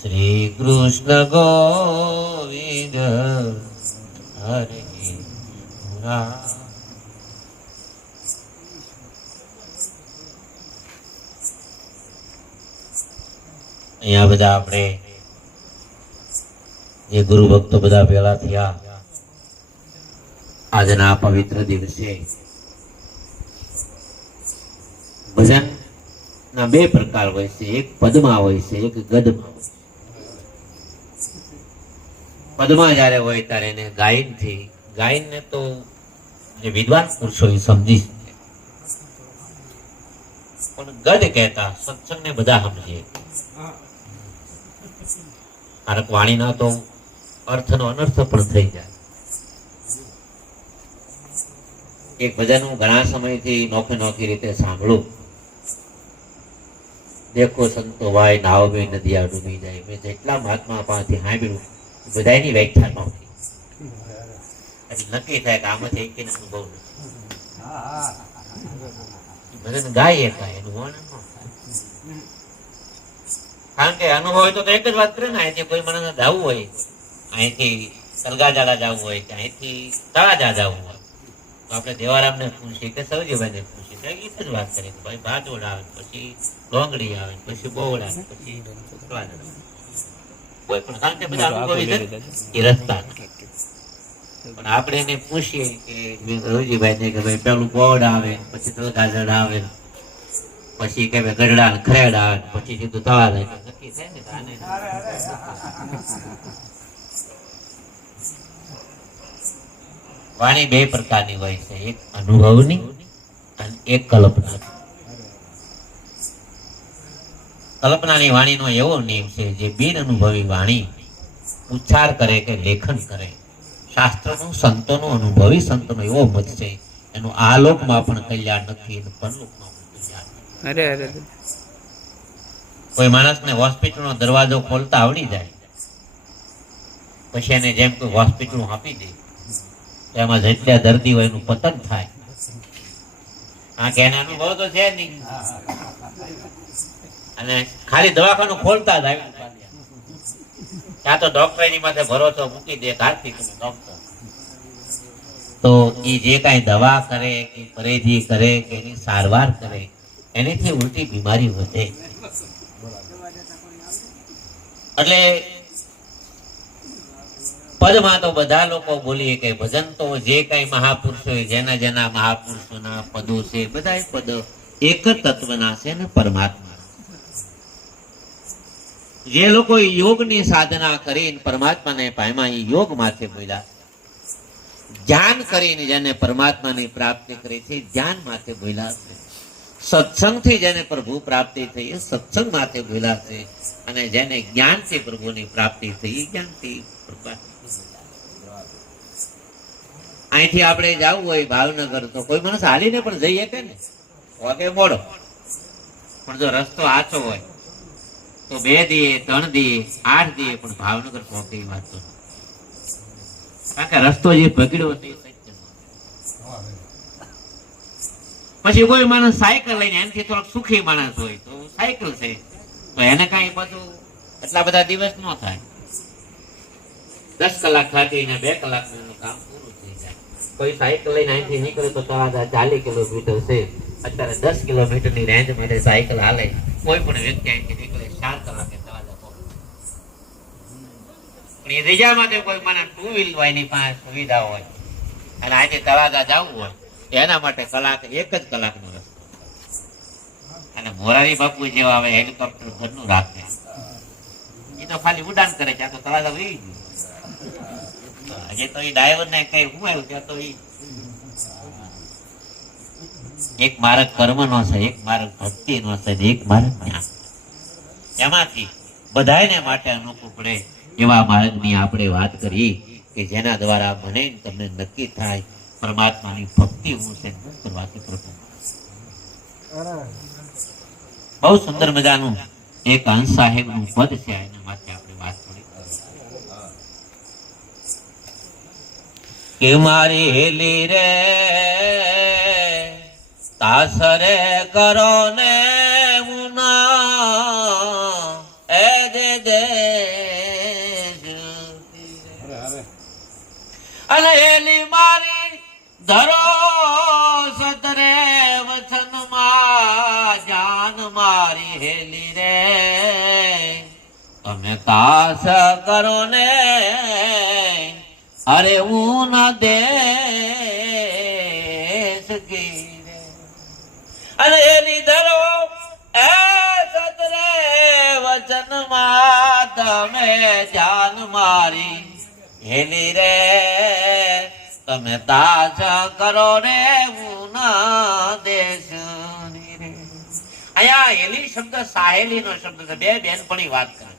શ્રી કૃષ્ણ ગોવિંદ હરે રામ. અહીંયા બધા આપણે જે ગુરુ ભક્તો બધા ભેળા થયા આજના પવિત્ર દિવસે ભજન ના બે પ્રકાર હોય છે, એક પદમાં હોય છે, એક ગદમાં. પદમાં જયારે હોય ત્યારે એને ગાયનને તો જે વિદ્વાન પુરુષો એ સમજી શકે, પણ ગદ કહેતા સત્સંગને બધા સમજે. કારક વાણીના તો અર્થનો અનર્થ પણ થઈ જાય. એક ભજન હું ઘણા સમયથી નોખી રીતે સાંભળું. દેખો સંતો ભાઈ નાવ में નદિયા ડૂબી જાય. મેં જેટલા મહાત્મા પાસેથી સાંભળ્યું બધાની વ્યાખ્યા નોખી. એટલે નક્કી થાય કે આમાંથી એક અનુભવ નથી. ભજન ગાય એનું વર્ણન ન થાય. કારણ કે અનુભવ હોય તો એક જ વાત કરે ને, અહીંથી કોઈ મને જવું હોય, અહીંથી તલગાજાડા જવું હોય કે અહીંથી તળાજા જવું હોય, તો આપણે દેવારામને પૂછીએ કે સૌજીભાઈને પૂછીએ તો એક જ વાત કરીએ કે ભાઈ ભાજોડ આવે, પછી ડોંગળી આવે, પછી બોવડા, પછી કોઈ પણ. કારણ કે બધા અનુભવી છે એ રસ્તા. પણ આપણે એને પૂછીએ કે સૌજીભાઈને કે ભાઈ પેલું બોવડ આવે, પછી તલગાજડ આવે, પછી કે ગઢડા ખરેડા, પછી સીધું તળા જાય. નક્કી થાય ને. વાણી બે પ્રકારની હોય છે, એક અનુભવની અને એક કલ્પના. કલ્પનાની વાણીનો એવો નિયમ છે, જે બિન અનુભવી વાણી ઉચ્ચાર કરે કે લેખન કરે, શાસ્ત્રનું સંતોનું અનુભવી સંતોનો એવો મત છે, એનું આ લોકમાં પણ કલ્યાણ નથી, પરલોકમાં પણ કલ્યાણ. કોઈ માણસને હોસ્પિટલનો દરવાજો ખોલતા આવડી જાય, પછી એને જેમ કોઈ હોસ્પિટલ આપી દે, એમાં જેટલા દર્દી હોય એનું પતન થાય. કારણ કે એને અનુભવ તો છે નહીં, અને ખાલી દવાખાનું ખોલતા જ આવ્યું ત્યાં તો ડોક્ટર એની માથે ભરોસો મૂકી દે, કાર્તિક ડોક્ટર. તો એ જે કાંઈ દવા કરે કે પરેજી કરે કે એની સારવાર કરે, એનીથી ઉલટી બીમારી વધે. એટલે પદમાં તો બધા લોકો બોલીએ કે ભજન તો જે કઈ મહાપુરુષો જેના મહાપુરુષોના પદો છે, બધા પદ એક જ તત્વના છે ને પરમાત્મા. જે લોકો યોગની સાધના કરીને પરમાત્માને પામ્યા, એ યોગ માથે બોલ્યા. ધ્યાન કરીને જેને પરમાત્માની પ્રાપ્તિ કરી છે, ધ્યાન માથે બોલ્યા છે. સત્સંગથી જેને પ્રભુ પ્રાપ્તિ થઈ, એ સત્સંગ માથે બોલ્યા છે. અને જેને જ્ઞાનથી પ્રભુની પ્રાપ્તિ થઈ, એ જ્ઞાનથી અહીંથી આપણે જવું હોય ભાવનગર, તો કોઈ માણસ હાલીને પણ જઈએ કે ને વાગે મોડો, પણ જો રસ્તો આછો હોય તો 2 દીએ 3 દીએ 8 દીએ પણ ભાવનગર પહોંચે વાત તો. કારણ કે રસ્તો જે પકડ્યો તે સત્ય. પછી કોઈ માણસ સાયકલ લઈને, એનાથી થોડોક સુખી માણસ હોય તો સાયકલ છે, તો એને કઈ બધું એટલા બધા દિવસ ન થાય. 10 કલાક થાકી ને 2 કલાકનું કામ પૂરું થઈ જાય. કોઈ સાયકલ લઈને અહીંથી નીકળે તો 40 કિલોમીટર છે, અત્યારે 10 કિલોમીટરની રેન્જ માટે સાયકલ હાલે. કોઈ પણ વ્યક્તિ અહીંથી નીકળે 4 કલાકે તળાજા પહોંચે. પણ એ રીજા માટે કોઈ મને 2 વ્હીલ હોય એની પાસે સુવિધા હોય અને અહીંથી તળાજા જવું હોય, એના માટે કલાક 1 જ કલાકનો રસ્તો. અને મોરારી બાપુ જેવા આવે હેલિકોપ્ટર ઘરનું રાખે, એ તો ખાલી ઉડાન કરે છે, આ તો તળાજા વહી ગયું. હજી તો એ ડ્રાઈવર ને કઈ હું આવ્યું ત્યાં તો એક માર્ગ કર્મ નો છે, એક માર્ગ ભક્તિ નો છે, એક માર્ગ જ્ઞાન. એમાંથી બધાને માટે અનુકૂળ પડે એવા માર્ગની આપણે વાત કરી કે જેના દ્વારા મને તમને નક્કી થાય પરમાત્માની ભક્તિ હું છે કરવાથી પ્રભુ. બહુ સુંદર મજાનું એક હંસ સાહેબ નું પદ છે, એના માટે આપણે વાત કરી કે મારી હેલી રે તાસરે કરો ને મુના દેશ અને હેલી મારી ધરો સતરે વચનમાં જાન મારી હેલી રે તમે તાસ કરો ને અરે હું ના દેશ ગીરે અને એની ધરો એ સતરે વચનમાં તમે જાન મારી હેલી રે તમે તાજ કરો રે ઉના દેશ રે. અહીંયા હેલી શબ્દ સાહેલી નો શબ્દ છે. બે બેનપણી વાત કરે.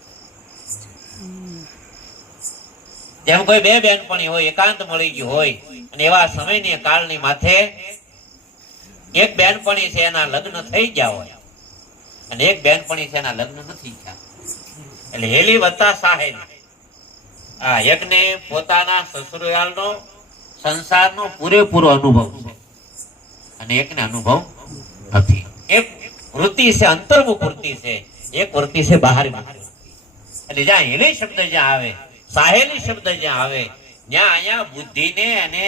જેમ કોઈ બે બેનપણી હોય, એકાંત મળી ગયું હોય અને એવા સમયની કાળની માથે એક બેનપણી છે એના લગ્ન થઈ ગયા હોય અને એક બેનપણી છે એના લગ્ન નથી થયા, એટલે હેલી વત્તા સાહેલી. આ એકને પોતાના સસુરાલનો સંસારનો પૂરેપૂરો અનુભવ છે અને એકને અનુભવ નથી. એક વૃત્તિ છે અંતર્મુખ વૃત્તિ છે, એક વૃત્તિ છે બહારની વૃત્તિ. એટલે જ્યાં હેલી શબ્દ જ્યાં આવે, સાહેલી શબ્દ જ્યાં આવે, ત્યાં અહીંયા બુદ્ધિને અને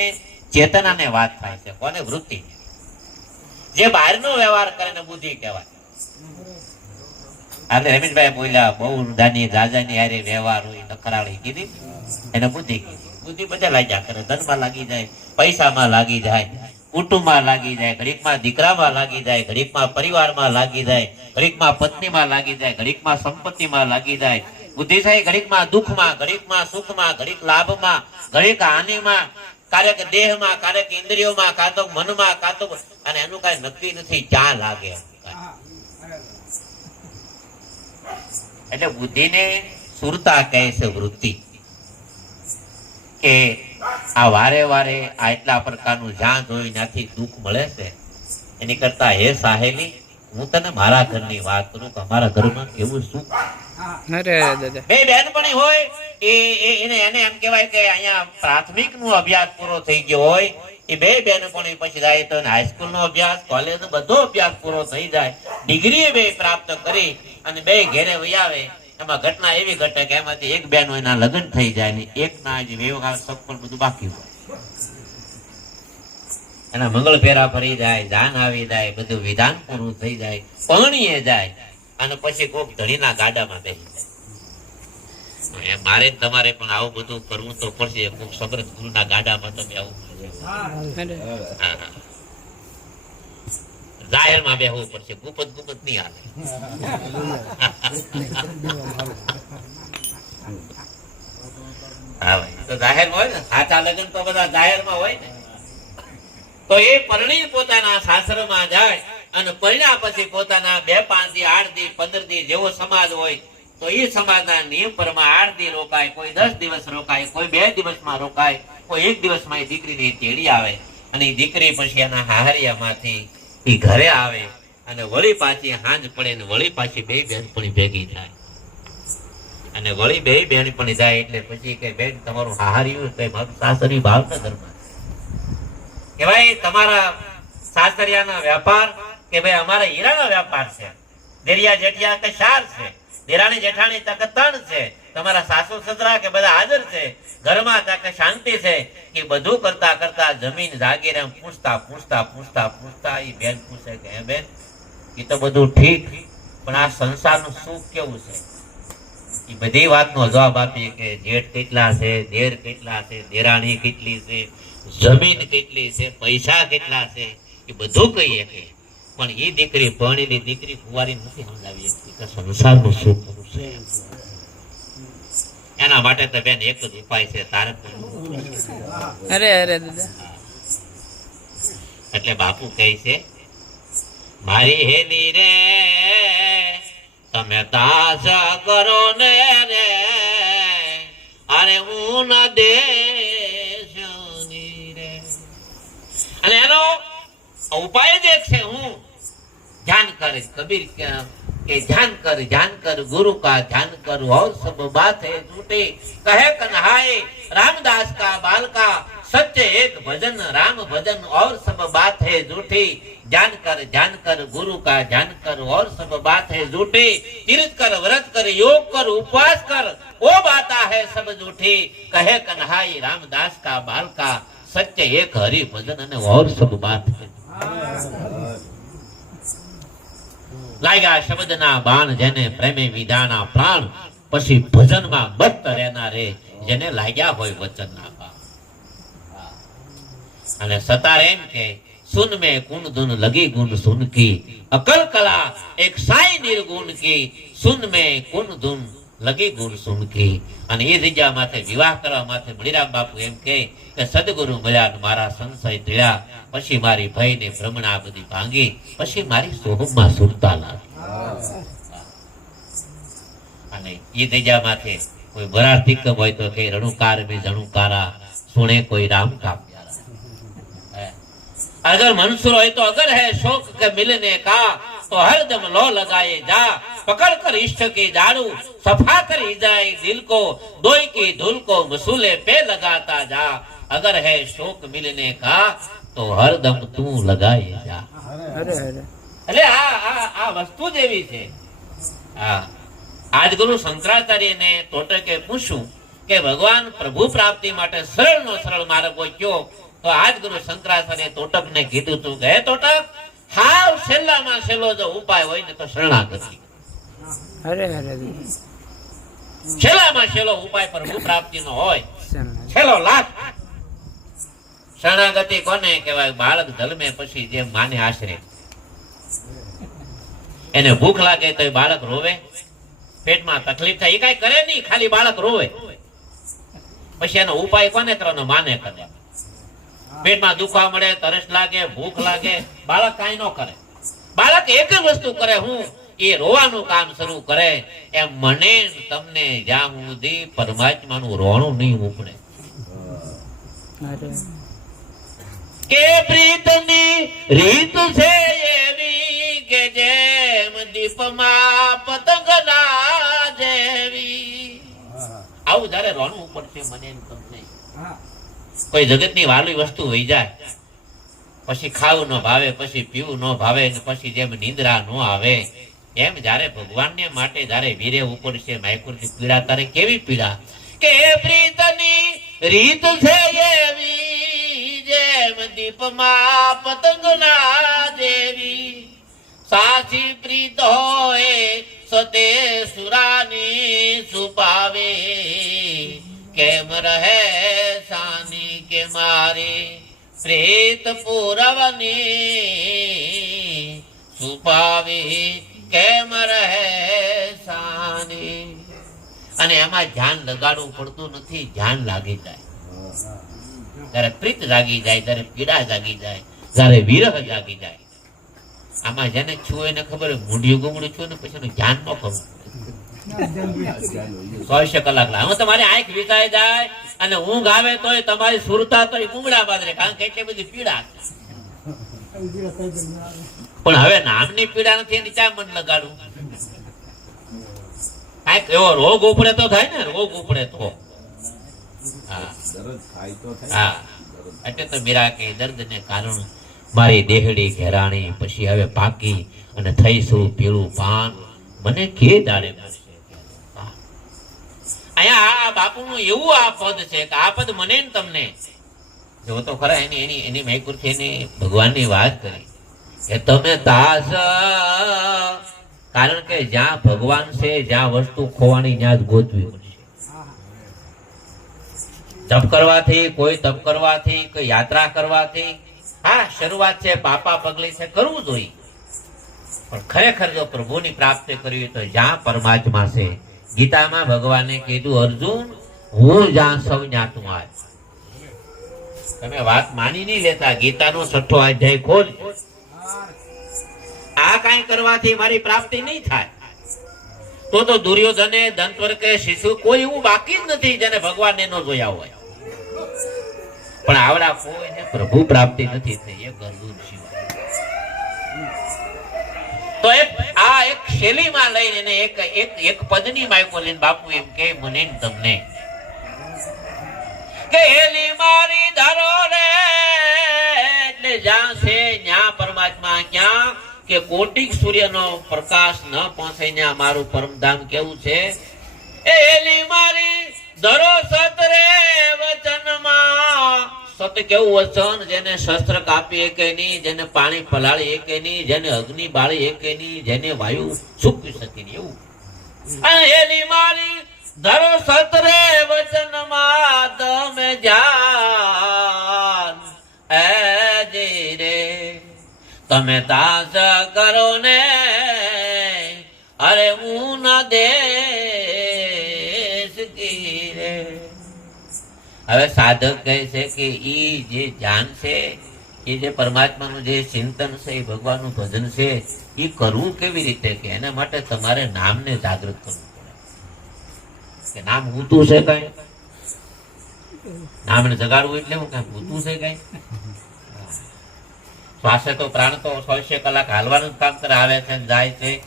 ચેતનાને વાત થાય છે. કોને? વૃત્તિ. જે બહારનો વ્યવહાર કરે ને બુદ્ધિ કહેવાય. આપણે રમેશભાઈ બોલ્યા બહુ દાની રાજાની હારે વ્યવહાર હોય, નખરાળી કીધી એને બુદ્ધિ કીધી. બુદ્ધિ બધા લાગ્યા કરે, ધનમાં લાગી જાય, પૈસામાં લાગી જાય, કુટુંબમાં લાગી જાય, ઘડીકમાં દીકરામાં લાગી જાય, ઘડીકમાં પરિવારમાં લાગી જાય, ઘડીકમાં પત્નીમાં લાગી જાય, ઘડીકમાં સંપત્તિમાં લાગી જાય. બુદ્ધિશાળી ઘડીકમાં દુઃખમાં, ઘડીકમાં સુખમાં, ઘડીક લાભમાં, ઘડીક હાનિમાં, ક્યારેક દેહમાં, ક્યારેક ઇન્દ્રિયોમાં, કાં તો મનમાં, કાં તો, અને એનું કઈ નક્કી નથી ક્યાં લાગે. એટલે બુદ્ધિને સુરતા કહે છે વૃત્તિ. કે આ વારે વારે આ એટલા પ્રકારનું જ્યાં જોઈ ત્યાંથી દુઃખ મળે છે, એની કરતા હે સાહેલી હું તને મારા ઘરની વાત કરું કે અમારા ઘરમાં કેવું સુખ. બે બેનપણી હોય એને એમ કહેવાય કે અહીંયા પ્રાથમિક નો અભ્યાસ પૂરો થઈ ગયો હોય, એ બે બેનપણી પછી જાય તો હાઈસ્કૂલ નો અભ્યાસ, કોલેજ નો બધો અભ્યાસ પૂરો થઈ જાય, ડિગ્રી બે પ્રાપ્ત કરી અને બે ઘેરે વહી આવે. એમાં ઘટના એવી ઘટે કે એમાંથી એક બેન એના લગ્ન થઈ જાય ને એક ના જે વ્યવહાર સફળ બધું બાકી હોય, એના મંગળ ફેરા ફરી જાય, જાન આવી જાય, બધું વિધાન પૂરું થઈ જાય, પરણીએ જાય અને પછી કોક ધણીના ગાડામાં બેસી જાય. મારે તમારે પણ આવું બધું કરવું તો પડશે. કોક સમર્થ ગુરુના ગાડામાં તમે આવું જાહેરમાં બેહવું પડશે. ગુપત નહીં હાલે. હા ભાઈ, તો જાહેરમાં હોય ને, સાચા લગ્ન તો બધા જાહેરમાં હોય ને. તો એ પરણી પોતાના સાસરમાં જાય અને પરણ્યા પછી પોતાના 2, 5 દી, 8 દી, 15 દી જેવો સમાજ હોય તો એ સમાજના નિયમ પ્રમાણે 8 દી રોકાય, કોઈ 10 દિવસ રોકાય, કોઈ 2 દિવસમાં રોકાય, કોઈ 1 દિવસમાં એ દીકરીની તેડી આવે અને એ દીકરી પછી એના હાહરિયામાંથી એ ઘરે આવે અને વળી પાછી હાંજ પડે ને વળી પાછી બે બેનપણી ભેગી થાય અને વળી બે બેનપણી જાય એટલે પછી કે બેન તમારું હાહરિયું કઈ મારું સાસરી ભાવના ધર્મ કે ભાઈ તમારા સાસરિયાના વેપાર કે ભાઈ અમારા હીરાનો વેપાર છે, દેરિયા જેઠિયા કે શાર છે, દેરાણી જેઠાણી તક તણ છે, તમારા સાસુ સસરા કે બધા હાજર છે, ઘરમાં તક શાંતિ છે. કે બધું કરતા કરતા જમીન જાગીર એમ પૂછતા એ બેન પૂછે કે હે બેન એ તો બધું ઠીક પણ આ સંસારનું સુખ કેવું છે? એ બધી વાતનો જવાબ આપીએ કે જેઠ કેટલા છે, દેર કેટલા છે, દેરાણી કેટલી છે, જમીન કેટલી છે, પૈસા કેટલા છે, એ બધું કહીએ કે પણ એ દીકરી ભણેલી દીકરી કુંવારી નથી સમજાવી કે સંસારનું સુખ છે. એના માટે તો બેન એક જ ઉપાય છે, તારે એટલે બાપુ કહે છે મારી હેલી રે તમે તાજા કરો ને રે અરે હું ના દેશ રે. અને એનો ઉપાય જ એક છે, હું ધ્યાન કરે કબીર કે ધ્યાન કર ગુરુ કા ધ્યાન કર और सब बात है झूठे कहे कन्हाए रामदास का बाल का सच्चे एक भजन राम भजन और सब बात है झूठी जानकर गुरु का जानकर और सब बात है झूठी तीर्थ कर व्रत कर योग कर उपवास कर वो बात है सब झूठी कहे कन्हाई रामदास का बाल का सच्चे एक हरि भजन और सब बात है लाग्या शब्दना बाण जेने प्रेमे विदाना प्राण પછી ભજનમાં મસ્ત રહેનારે જેને લાગ્યા હોય વચનના બાણ અને સતાર એમ કે सुन में कुन धुन लगी गुण सुन की अकल कला एक साई निर्गुण की सुन में कुन धुन लगी गुण सुन की અને એ જગ્યા માથે વિવાહ કરવા માથે બળીરામ બાપુ એમ કે સદગુરુ મળ્યા મારા સંશય ધીળ્યા પછી મારી ભય ને ભ્રમણા બધી ભાંગી પછી મારી સોહમમાં સુરતા લાગી અને એ જગ્યા માથે કોઈ બરાર્તિક હોય તો કે રણુકાર में જણુકારા સુણે કોઈ રામ કા अगर मंसूर हो तो अगर है शौक के मिलने का तो हरदम लो लगाए जा पकड़ कर इष्ट की दारू सफा कर जाए दिल को दोई की धूल को मसूले पे लगाता जा अगर है शौक मिलने का तो हरदम तू लगाए जा अरे आ वस्तु जेवी छे आज गुरु शंकराचार्य ने तोटके पूछ्યું કે ભગવાન પ્રભુ પ્રાપ્તિ માટે સરળ નો સરળ માર્ગ હોય કયો તો આજ ગુરુ શંકરાચાર્ય તોટક ને કીધું તું કે તોટક હાવ છેલ્લામાં છેલ્લો જો ઉપાય હોય ને તો શરણાગતિ છેલ્લામાં છેલ્લો ઉપાય પ્રભુ પ્રાપ્તિ નો હોય છેલ્લો લાખ શરણાગતિ કોને કહેવાય બાળક જન્મે પછી જે માને આશરે એને ભૂખ લાગે તો બાળક રોવે પેટમાં તકલીફ થાય એ કઈ કરે નહીં ખાલી બાળક રોવે પછી એનો ઉપાય કોને કરવાનો માને કરે પેટમાં દુખવા મળે તરસ લાગે ભૂખ લાગે બાળક કાંઈ ન કરે બાળક એક જ વસ્તુ કરે હું એ રોવાનું કામ શરૂ કરે એમ મને તમને જ્યાં સુધી પરમાત્માનું રોણું નહીં ઉપડે કે પ્રીતની રીત છે એવી કે જેમ દીપમાં પતંગના જેવી આવું જયારે રોણું ઉપડશે મને તમને કોઈ જગતની વાલી વસ્તુ હોઈ જાય પછી ખાવું ન ભાવે પછી પીવું ન ભાવે પછી જેમ નિંદ્રા ન આવે એમ જયારે ભગવાનને માટે જયારે વીરે ઉપડશે માયકુરની પીડા તારે કેવી પીડા કે પ્રીતની રીત છે એવી જેમ દીપમાં પતંગના જેવી સાચી પ્રીત હોય સતે સુરાની છુપાવે કેમ રહે સાની કે મારી પ્રેત પુરવની છુપાવી કેમ રહે સાની અને એમાં ધ્યાન લગાડવું પડતું નથી ધ્યાન લાગી જાય જયારે પ્રીત જાગી જાય જયારે પીડા જાગી જાય જયારે વિરહ જાગી જાય આમાં જેને છું એને ખબર મૂંઢિયું ગુમડું છું ને પછી એનું ધ્યાન ન કરવું 100 કલાક લાગે તમારી આંખ વિસાઈ જાય અને ઊંઘ આવે તોય તમારી સુરતા તોય ગુમડા બાદરે કારણ કે એટલી બધી પીડા પણ હવે નામની પીડા નથી એની ચા મન લગાડવું કાંઈક એવો રોગ ઉપડે તો થાય ને રોગ ઉપડે તો હા એટલે તો મીરા કે દર્દ ને કારણ મારી દેહડી ઘેરાણી પછી હવે પાકી અને થઈશું પીળું પાન મને કે દાડે અહીંયા આ બાપુનું એવું આ પદ છે કે આ પદ મને ને તમને જો તો ખરા એની મૈકુરથી એની ભગવાનની વાત કરી કે તમે દાસ કારણ કે જ્યાં ભગવાન છે જ્યાં વસ્તુ ખોવાની ત્યાં જ ગોતવી પડશે તપ કરવાથી કોઈ તપ કરવાથી કોઈ યાત્રા કરવાથી હા શરૂઆત છે પાપા પગલી છે કરવું જોઈએ પણ ખરેખર જો પ્રભુની પ્રાપ્તિ કરવી તો જ્યાં પરમાત્મા છે ગીતામાં ભગવાને કીધું અર્જુન હું જ્યાં સૌ ત્યાં તું આજ તમે વાત માની નહીં લેતા ગીતાનો 6થો અધ્યાય ખોલ આ કાંઈ કરવાથી મારી પ્રાપ્તિ નહીં થાય તો દુર્યોધને દંતવર્કે શિશુ કોઈ એવું બાકી જ નથી જેને ભગવાનને ન જોયા હોય પણ આવડા કોઈને પ્રભુ પ્રાપ્તિ નથી થઈ એક અર્જુન સિવાય તો એક શૈલીમાં લઈને એક પદની માયકો લઈને બાપુ એમ કે મને તમને કે એલી મારી ધરો રે એટલે જ્યાં છે ત્યાં પરમાત્મા ક્યાં કે કોટિક સૂર્યનો પ્રકાશ ન પહોંચે ત્યાં મારું પરમધામ કેવું છે એલી મારી ધરો સતરે વચનમાં સત કેવું વચન જેને શસ્ત્ર કાપી કે નહીં જેને પાણી પલાળી કે નહીં જેને અગ્નિ બાળી કે નહીં જેને વાયુ સૂકવી શકે નહીં એવું એલી મારી ધરો સતરે વચનમાં તમે જાન રે તમે તાજ કરો ને અરે હું ના દેશ ગીરે હવે સાધક કહે છે કે ઈ જે ધ્યાન છે એ જે પરમાત્માનું જે ચિંતન છે એ ભગવાનનું ભજન છે એ કરવું કેવી રીતે કે એના માટે તમારે નામને જાગૃત કરવું પડે કે નામ ઊતું છે કઈ નામને જગાડવું એટલે હું કઈ ઊતું છે કઈ શ્વાસે તો પ્રાણ તો 100 કલાક હાલવાનું કામ કરે આવે છે જાય છે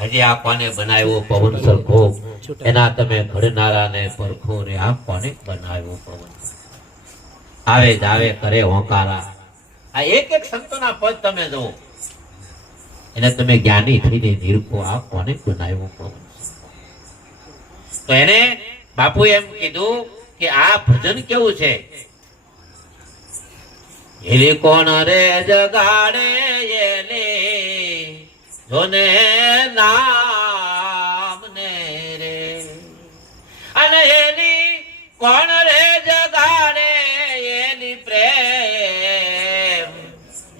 હજી આ કોને બનાવ્યો પવન સરખો એના તમે ઘડનારા ને પરખો રે આ કોને બનાવ્યો પવન આવે જ આવે કરે હોંકારા આ એક એક સંતોના પદ તમે જુઓ એને તમે જ્ઞાની થઈને નિરખો આ કોને બનાવ્યો પવન તો એને બાપુ એમ કીધું કે આ ભજન કેવું છે એલી કોણ રે જગાડે એલે જોને નામ ને રે અને એલી કોણ રે જગાડે એલી પ્રેમ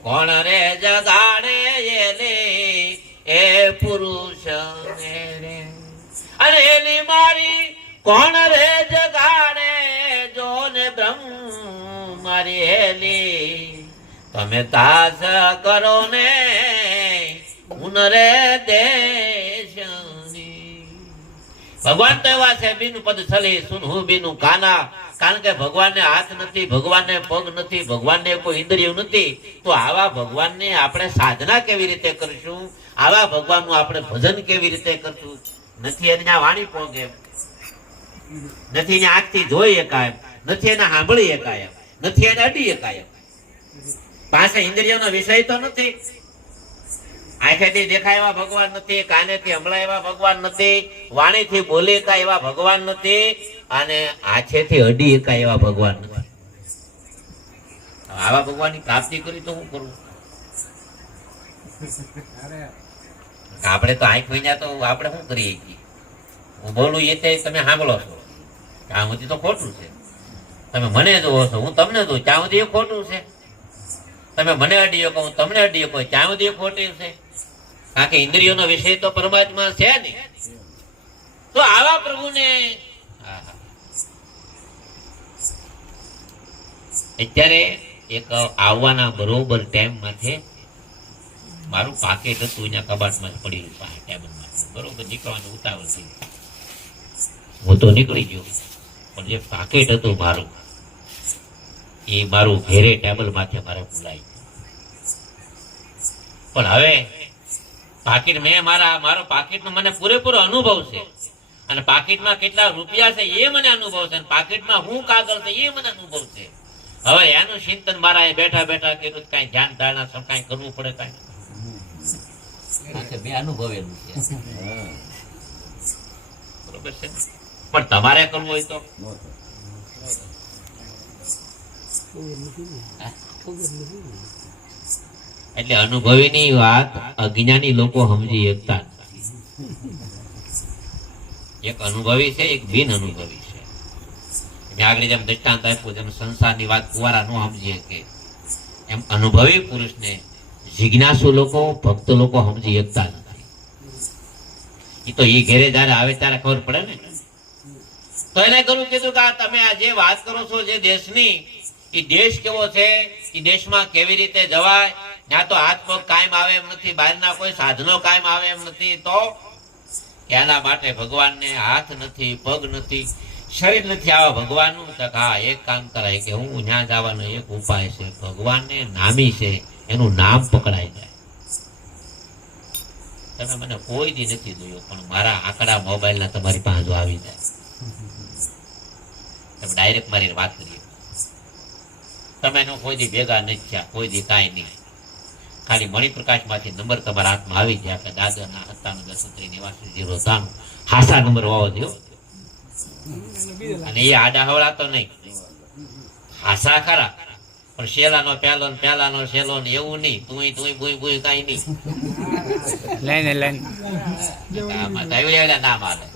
કોણ રે જગાડે એલી એ પુરુષ ને રે અને એલી મારી કોણ રે જગાડે જોને બ્રહ્મ મારી એલી તમે તાજ કરો ને ઉનરે દેશની ભગવાન તો એવા છે બીનું પદ છલી સુનહુ બીનું કાના કારણ કે ભગવાનને હાથ નથી ભગવાનને પગ નથી ભગવાનને કોઈ ઇન્દ્રિય નથી તો આવા ભગવાનને આપણે સાધના કેવી રીતે કરશું આવા ભગવાનનું આપણે ભજન કેવી રીતે કરશું નથી એની વાણી પોગે નથી એને આંખથી જોઈ એકાય નથી એને સાંભળી એકાય નથી એને અડી એકાય પાસે ઇન્દ્રિયોનો વિષય તો નથી આંખેથી દેખાય એવા ભગવાન નથી કાનેથી હમણાં એવા ભગવાન નથી વાણીથી બોલી એકાય એવા ભગવાન નથી અને આંખેથી અડી એકાય એવા ભગવાન નથી આવા ભગવાનની પ્રાપ્તિ કરી તો હું કરું આપણે તો આંખ વિના તો આપણે શું કરીએ હું બોલું એ તમે સાંભળો છો ત્યાં સુધી તો ખોટું છે તમે મને જોવો છો હું તમને જોઉં ત્યાં સુધી એ ખોટું છે તમે મને અડી શકો હું તમને અડી શકો ત્યાં સુધી ખોટું છે કારણ કે ઇન્દ્રિયોનો વિષય તો પરમાત્મા છે ને તો આવા પ્રભુને અત્યારે એક આવવાના બરોબર ટાઈમ માંથી મારું પાકેટ હતું અહીંયા કબાટમાં પડેલું ટેબલમાં બરોબર નીકળવાનું ઉતાવળ થઈ હું તો નીકળી ગયો પણ જે પાકેટ હતું મારું એ મારું ઘેરે ટેબલ માથે મારે ભૂલાઈ પણ હવે પાકીટ મેં મારો પાકીટનો મને પૂરેપૂરો અનુભવ છે અને પાકીટમાં કેટલા રૂપિયા છે એ મને અનુભવ છે અને પાકીટમાં હું કાગળ છે એ મને અનુભવ છે હવે એનું ચિંતન મારા બેઠા બેઠા કર્યું કઈ ધ્યાન ધારણા કઈ કરવું પડે કઈ મેં અનુભવેલું છે બરોબર છે પણ તમારે કરવું હોય તો એટલે અનુભવીની વાત અજ્ઞાની લોકો સમજી શકતા એક અનુભવી છે એક બિન અનુભવી છે મેં આગળ જેમ દ્રષ્ટાંત આપ્યું જેમ સંસારની વાત કુવારા ન સમજી શકે એમ અનુભવી પુરુષને જિજ્ઞાસુ લોકો ભક્ત લોકો સમજી શકતા નથી એ તો એ ઘેરે જયારે આવે ત્યારે ખબર પડે ને તો એને કરું કીધું કે તમે આ જે વાત કરો છો જે દેશની એ દેશ કેવો છે એ દેશમાં કેવી રીતે જવાય ત્યાં તો હાથ પગ કાયમ આવે એમ નથી બહારના કોઈ સાધનો કાયમ આવે એમ નથી તો એના માટે ભગવાનને હાથ નથી પગ નથી શરીર નથી આવા ભગવાનનું હા એક કામ કરાય કે હું ત્યાં જવાનો એક ઉપાય છે ભગવાનને નામી છે એનું નામ પકડાઈ જાય તમે મને કોઈ દી નથી જોયો પણ મારા આંકડા મોબાઈલના તમારી પાસે આવી જાય તમે ડાયરેક્ટ મારી વાત કરીએ. તમે એનો કોઈ દી ભેગા નથી થયા, કોઈ દી કાંઈ નહીં. ખાલી મણિપ્રકાશમાંથી નંબર તમારા હાથમાં આવી ગયા કે દાદાના 97 હાસા નંબર હોવો જોઈએ. અને એ આડા હવળા તો નહીં, હાસા ખરા, પણ શેલાનો પહેલો ને પહેલાનો શેલો ને એવું નહીં. તું ભૂઈ કાંઈ નહીં. આમાં દૈવડા નામ આવે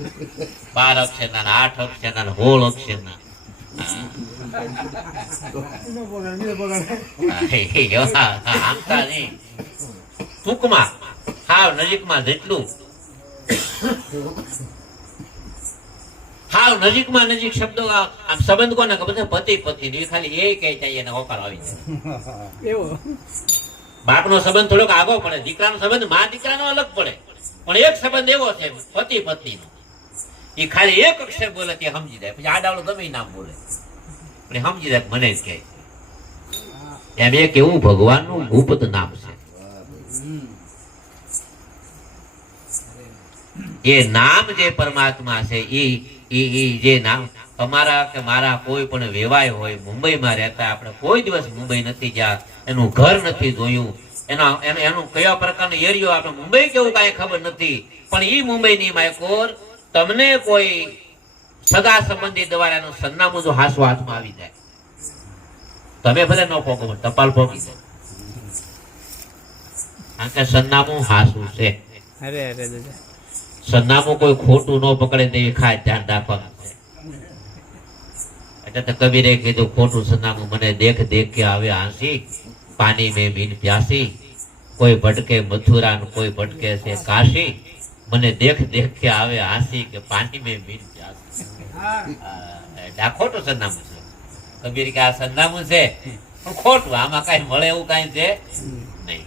12 અક્ષરના, 8 અક્ષરના, 16 અક્ષરના. આમતા નહીં, ટૂંકમાં હાવ નજીકમાં જેટલું હાવ નજીકમાં નજીક શબ્દો. આમ સંબંધ કોને ખબર? પતિ પત્ની ખાલી એ કહે જાય એને હોકાર આવી જાય. બાપનો સંબંધ થોડોક આગો પડે, દીકરાનો સંબંધ મા દીકરાનો અલગ પડે, પણ એક સંબંધ એવો છે પતિ પત્નીનો. એ ખાલી એક અક્ષર બોલે તે સમજી જાય, પછી આડાવડું ગમે નામ બોલે પણ સમજી જાય મને જ કહે. એમ એક એવું ભગવાનનું ગુપ્ત નામ છે. એ નામ જે પરમાત્મા છે એ જે નામ તમારા કે મારા કોઈ પણ વેવાય હોય, મુંબઈમાં રહેતા, આપણે કોઈ દિવસ મુંબઈ નથી ગયા, એનું ઘર નથી જોયું, એનું કયા પ્રકારનો એરિયો આપણે મુંબઈ કેવું કાંઈ ખબર નથી, પણ એ મુંબઈની માયકોર તમને કોઈ સગા સંબંધી દ્વારા એનું સરનામું જો હાસુ હાથમાં આવી જાય, તમે ભલે ન પોગો, ટપાલ પોગી જાય. કારણ કે સરનામું હાસું છે. સરનામું કોઈ ખોટું ન પકડે તેવી ખાસ ધ્યાન રાખવાનું છે. એટલે તો કબીરે કીધું ખોટું સરનામું મને દેખ દેખ કે આવે હાંસી, પાણી મેં મીન પ્યાસી, કોઈ ભટકે મથુરા ને કોઈ ભટકે છે કાશી, મને દેખ દેખ કે આવે હાંસી કે પાણી મેં મીન પ્યાસી. આ ખોટું સરનામું છે. કબીર કે આ સરનામું છે પણ ખોટું, આમાં કઈ મળે એવું કઈ છે નહીં.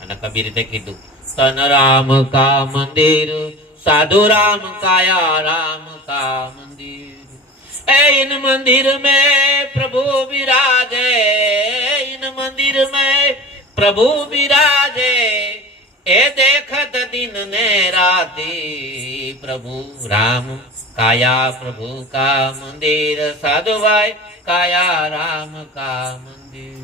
અને કબીર તે કીધું તન રામ કા મંદિર, સાધુ રામ કાયા રામ કા મંदिर, इन मंदिर में प्रभु विराजे, इन मंदिर में प्रभु विराजे, ए देखत दिन ने राती, प्रभु राम काया प्रभु का मंदिर, साधु भाई काया राम કા મંદિર.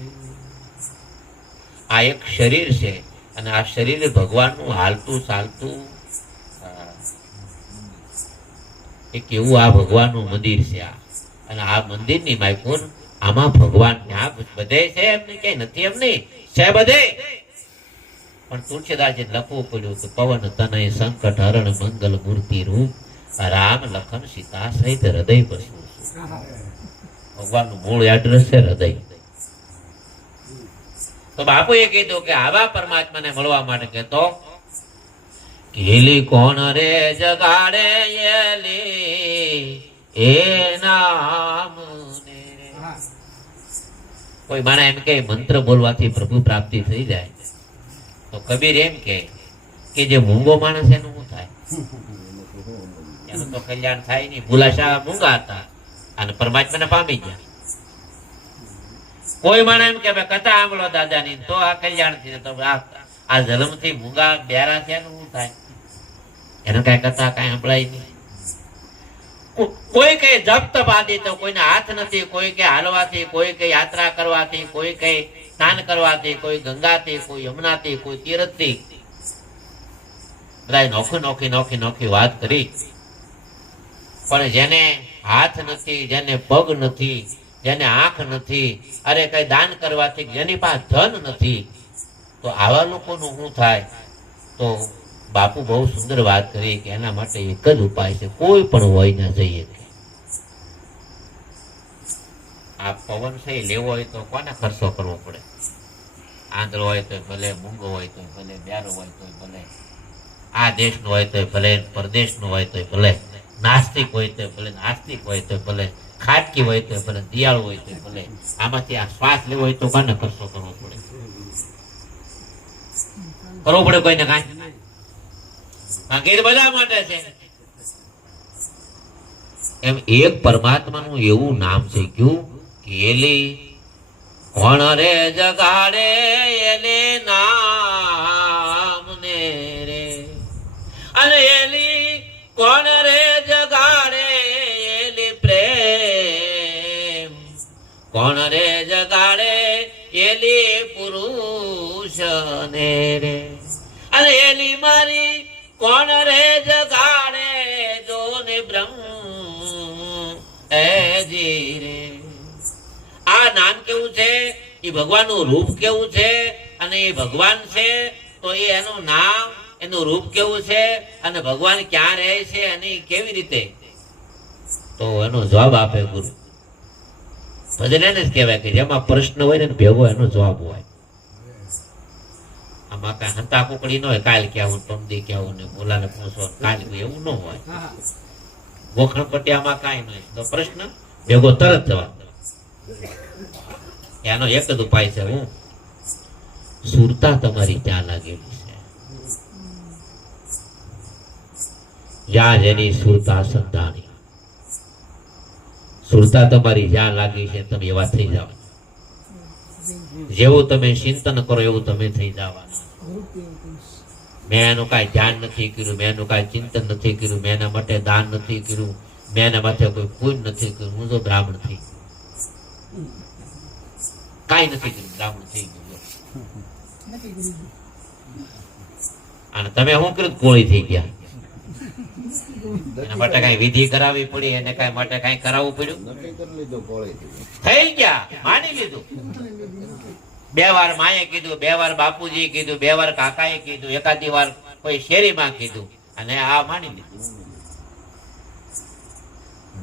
આ એક શરીર છે અને આ શરીર ભગવાનનું હાલતું ચાલતું એક એવું આ ભગવાનનું મંદિર છે. અને આ મંદિરની માયકોર આમાં ભગવાન ત્યાં બધે છે, એમને કઈ નથી એમ નહીં છે બધે. પણ તુલસીદાસજી લખવું પડ્યું કે પવન તનય સંકટ હરણ મંગલ મૂર્તિ રૂપ, રામ લખન સીતા સહિત હૃદય બસવું. ભગવાનનું મૂળ એડ્રેસ છે હૃદય. તો બાપુએ કીધું કે આવા પરમાત્માને મળવા માટે કે તો કેલી કોણ રે જગાડે એલી એ નામ ને. કોઈ માણા એમ કે મંત્ર બોલવાથી પ્રભુ પ્રાપ્તિ થઈ જાય, તો કબીર એમ કે જે મૂંગો માણસ એનું શું થાય? એનું તો કલ્યાણ થાય નહીં. ભૂલાશા મૂંગા હતા અને પરમાત્માને પામી ગયા. કોઈ માણસ એમ કે કથા સાંભળો દાદાની તો આ કલ્યાણ થઈ, તો આ જન્મથી મૂંગા બેરા છે એનું શું થાય? એને કઈ કથા કઈ સંભળાય નહીં. કોઈ કઈ જપ તપ આદિ તો કોઈને હાથ નથી, કોઈ કે હાલવાથી, કોઈ કે યાત્રા કરવાથી, કોઈ કઈ સ્નાન કરવાથી, કોઈ ગંગાથી, કોઈ યમુનાથી, કોઈ તીરથથી, બધા નોખી નોખી નોખી નોખી વાત કરી. પણ જેને હાથ નથી, જેને પગ નથી, જેને આંખ નથી, અરે કઈ દાન કરવાથી, જેની પાસે ધન નથી, તો આવા લોકોનું શું થાય? તો બાપુ બહુ સુંદર વાત કરી કે એના માટે એક જ ઉપાય છે, કોઈ પણ હોય ના જઈએ. આ પવન છે લેવો હોય તો કોને ખર્ચો કરવો પડે? આંધળો હોય તો ભલે, મૂંગો હોય તો ભલે, બ્યારો હોય તો ભલે, આ દેશનો હોય તો ભલે, પરદેશનો હોય તો ભલે, નાસ્તિક હોય તો ભલે, નાસ્તિક હોય તો ભલે, ખાટકી હોય તો ભલે, દિયાળુ હોય તો ભલે, આમાંથી આ શ્વાસ લેવો હોય તો કોને ખર્ચો કરવો પડે? કરવો પડે કોઈને કાંઈ? ગીત બધા માટે છે. એમ એક પરમાત્માનું એવું નામ છે ક્યું કે એલી કોણ રે જગાડે એલે નામ ને રે, અને એલી કોણ રે જગાડે એલી પ્રેમ કોણ રે જગાડે એલી પુરુષ ને રે, અને એલી મારી કોણ રે જગાડે જો ને બ્રહ્મ એજી રે. આ નામ કેવું છે, એ ભગવાનનું રૂપ કેવું છે, અને એ ભગવાન છે તો એ એનું નામ એનું રૂપ કેવું છે, અને ભગવાન ક્યાં રહે છે અને કેવી રીતે, તો એનો જવાબ આપે ગુરુ. ભજન એને જ કહેવાય કે જેમાં પ્રશ્ન હોય ને ભેગો એનો જવાબ હોય. આમાં કઈ હંતા કુકડી ન હોય, કાલ કેવું પમદી કેવું ને બોલાને પૂછો કાલ એવું ન હોય. ગોખણ પટ્યામાં કાંઈ નહીં, તો પ્રશ્ન ભેગો તરત જવાબ. એનો એક જ ઉપાય છે, હું સુરતા તમારી ત્યાં લાગેલી છે, જ્યાં જેની સુરતા સંધાણી. સુરતા તમારી જ્યાં લાગી છે તમે એવા થઈ જાવ. જેવું તમે ચિંતન કરો એવું તમે થઈ જવાના. મેં એનું કાંઈ ધ્યાન નથી કર્યું, મેં એનું કાંઈ ચિંતન નથી કર્યું, મેં એના માટે દાન નથી કર્યું, મેં એના માટે કોઈ પુણ્ય નથી કર્યું, હું તો બ્રાહ્મણ થઈ કાંઈ નથી કર્યું, બ્રાહ્મણ થઈ ગયું. અને તમે શું કર્યું, કોળી થઈ ગયા. એના માટે કઈ વિધિ કરાવવી પડી, એને કઈ માટે કઈ કરાવવું પડ્યું, થઈ ગયા, માની લીધું. 2 વાર માએ કીધું, 2 વાર બાપુજી કીધું, 2 વાર કાકાએ કીધું, એકાદી વાર કોઈ શેરીમાં કીધું, અને આ માની લીધું.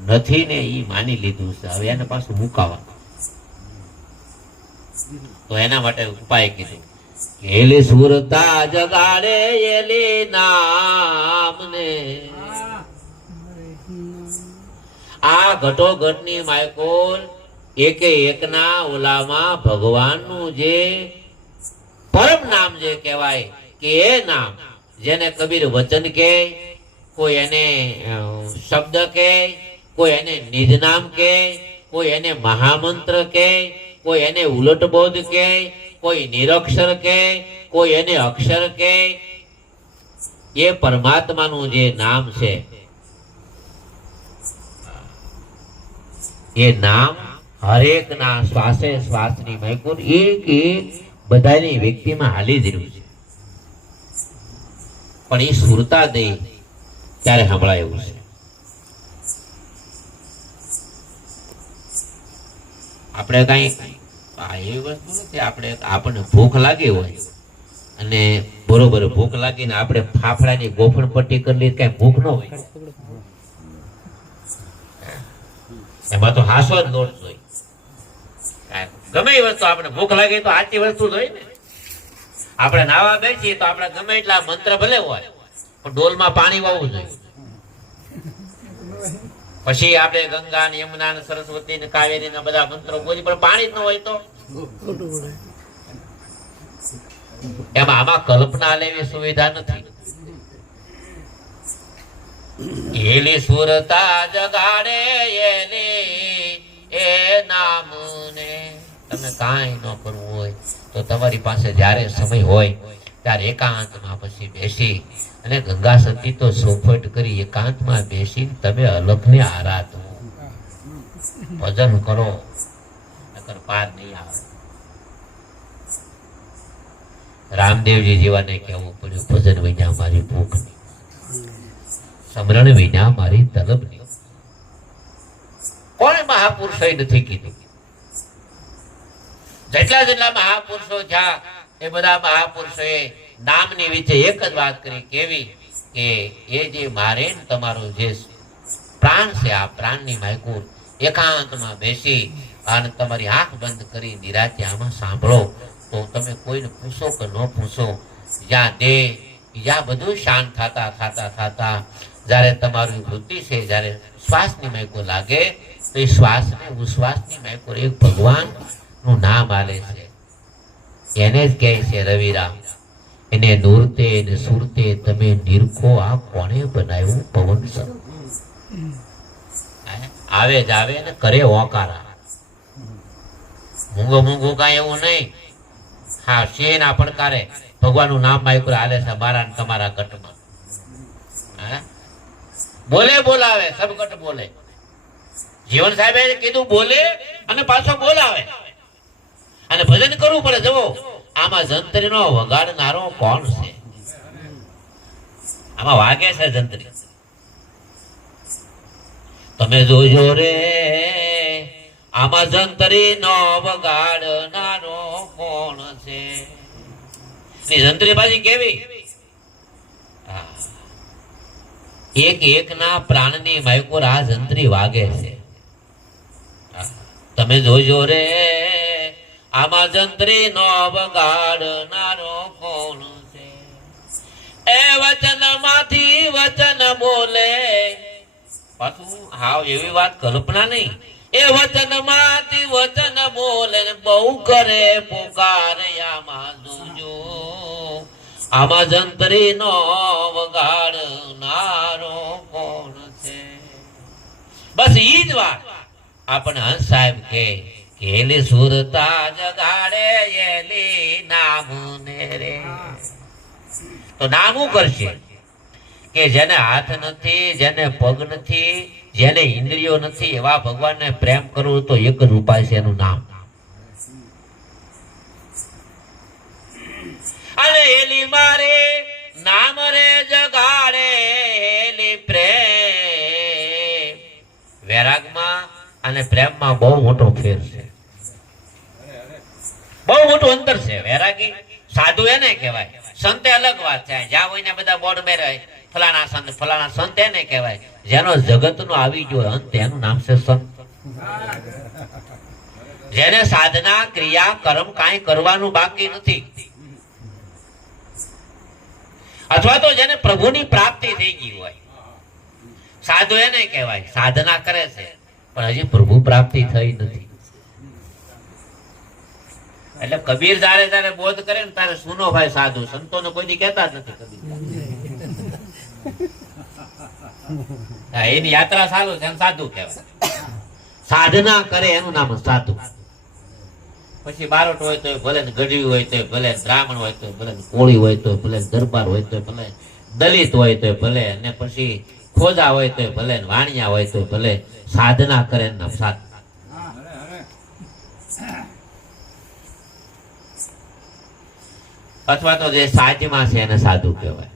નથી ને ઈ માની લીધું છે, હવે એને પાછું મુકાવાનું. તો એના માટે ઉપાય કીધું, એલી સુરતા જગાડે એલી નામ ને. આ ઘટોઘટની માયકોલ એકે એકના ઓલામાં ભગવાનનું જે પરમ નામ જે કહેવાય કે એ નામ, જેને કબીર વચન કહે, કોઈ એને શબ્દ કહે, કોઈ એને નિજ નામ કહે, કોઈ એને મહામંત્ર કહે, કોઈ એને ઉલટબોધ કહે, કોઈ નિરક્ષર કહે, કોઈ એને અક્ષર કહે. એ પરમાત્માનું જે નામ છે, એ નામ હરેક ના શ્વાસે શ્વાસની મયકુર એક એક બધાની વ્યક્તિમાં હાલી જ રહ્યું છે. પણ એ સુરતા દે ત્યારે સંભળાય એવું છે. આપણે કઈ એવી વસ્તુ નથી, આપણને ભૂખ લાગી હોય અને બરોબર ભૂખ લાગીને આપણે ફાફડાની ગોફણ પટ્ટી કરી લઈએ, કઈ ભૂખ ન હોય, એમાં તો હાસો જ લોટ જોઈએ. ગમે એ વસ્તુ આપણે ભૂખ લાગી તો આચી વસ્તુ જોઈએ ને. આપણે નાવા બેસીએ તો આપણે ગમે એટલા મંત્ર ભલે હોય પણ ડોલમાં પાણી વાવવું જોઈએ. પછી આપણે ગંગા ને યમુના ને સરસ્વતી ને કાવેરી ને બધા મંત્રો બોલી, પણ પાણી જ ન હોય તો એમાં આમાં કલ્પના લેવી સુવિધા નથી. એલી સુરતા જગાડે એલી એ નામ ને. તમે કાંઈ ન કરવું હોય તો તમારી પાસે જ્યારે સમય હોય ત્યારે એકાંતમાં પછી બેસી અને ગંગા સતી તો સોફટ કરી એકાંતમાં બેસી તમે અલખને આરાધો, ભજન કરો, નકર પાર નહીં આવે. રામદેવજી જેવાને કહેવું પડ્યું, ભજન વિના મારી ભૂખ નહીં, સમરણ વિના મારી તલબ નહીં. કોણે મહાપુરુષોએ નથી કીધું? જેટલા મહાપુરુષો થયા એ બધા મહાપુરુષોએ નામની વિશે એક જ વાત કરી, કેવી કે એ જે મારે તમારો જે પ્રાણ છે, આ પ્રાણની માયકુર એકાંતમાં બેસી અને તમારી આંખ બંધ કરી નિરાતે આમાં સાંભળો. તો તમે કોઈને પૂછો કે ન પૂછો, જ્યાં દેહ જ્યાં બધું શાંત થતા જ્યારે તમારી વૃત્તિ છે, જ્યારે શ્વાસની માયકો લાગે તો એ શ્વાસને ઉશ્વાસની માયકો એક ભગવાન નું નામ આલે છે. એને જ કહે છે રવિરામ, એને નૂરતે ને સુરતે તમે નિરખો આ કોણે બનાવ્યું પવન સર. આવે જ આવે ને કરે ઓકારા. મૂંગો કાંઈ એવું નહીં. હા, શેન આ પડકારે ભગવાનનું નામ માયકુર આલે છે મારા તમારા ગટમાં. બોલે બોલાવે સબગટ બોલે. જીવન સાહેબે કીધું બોલે અને પાછો બોલાવે અને ભજન કરવું પડે. જુઓ આમાં જંત્રીનો વગાડનારો કોણ છે? આમાં વાગે છે જંત્રી. તમે જોજો રે આમાં જંત્રીનો વગાડનારો કોણ છે? જંત્રી બાજી કેવી? એક એક ના પ્રાણની માયકોર આ જંત્રી વાગે છે. તમે જોજો રે આમાં જંત્રી નો વગાડનારો કોણ છે? એ વચન માંથી વચન બોલે. પાછું હાવ એવી વાત કલ્પના નહીં. એ વચન માંથી વચન બોલે બહુ કરે પુકારે. આમાં જોજો આમાં જંત્રી નો વગાડનારો કોણ છે? બસ ઈ જ વાત આપણે હંસ સાહેબ કે એલી સુરતા જગાડે એલી નામ ને રે. તો નામ શું કરશે? કે જેને હાથ નથી, જેને પગ નથી, જેને ઇન્દ્રિયો નથી, એવા ભગવાનને પ્રેમ કરવું તો એક જ ઉપાય છે, એનું નામ. અને એલી મારે નામ રે જગાડે એલી પ્રેમ. વૈરાગમાં અને પ્રેમમાં બહુ મોટો ફેર છે, બહુ મોટું અંતર છે. વૈરાગી સાધુ એને કહેવાય, સંતે અલગ વાત છે. જ્યાં હોય ને બધા બોર્ડ મેરે ફલાણા સંત એને કહેવાય. જેનો જગત નો આવી ગયો અંત એનું નામ છે સંત. જેને સાધના ક્રિયા કર્મ કાંઈ કરવાનું બાકી નથી, અથવા તો જેને પ્રભુની પ્રાપ્તિ થઈ ગઈ હોય, સાધુ એને કહેવાય. સાધના કરે છે પણ હજી પ્રભુ પ્રાપ્તિ થઈ નથી. એટલે કબીર જારે જારે બોધ કરે ને તારે સુનો ભાઈ સાધુ. સંતોને કોઈ દી કહેતા જ નથી કબીર. એની યાત્રા ચાલુ છે એમ સાધુ કહેવાય. સાધના કરે એનું નામ સાધુ. પછી બારોટ હોય તો ભલે, ગઢવી હોય તો ભલે, બ્રાહ્મણ હોય તો ભલે, કોળી હોય તો ભલે, દરબાર હોય તો ભલે, દલિત હોય તો ભલે, અને પછી ખોજા હોય તો ભલે, વાણિયા હોય તો ભલે, સાધના કરે એનું નામ સાધુ. અથવા તો જે સાજમાં છે એને સાધુ કહેવાય.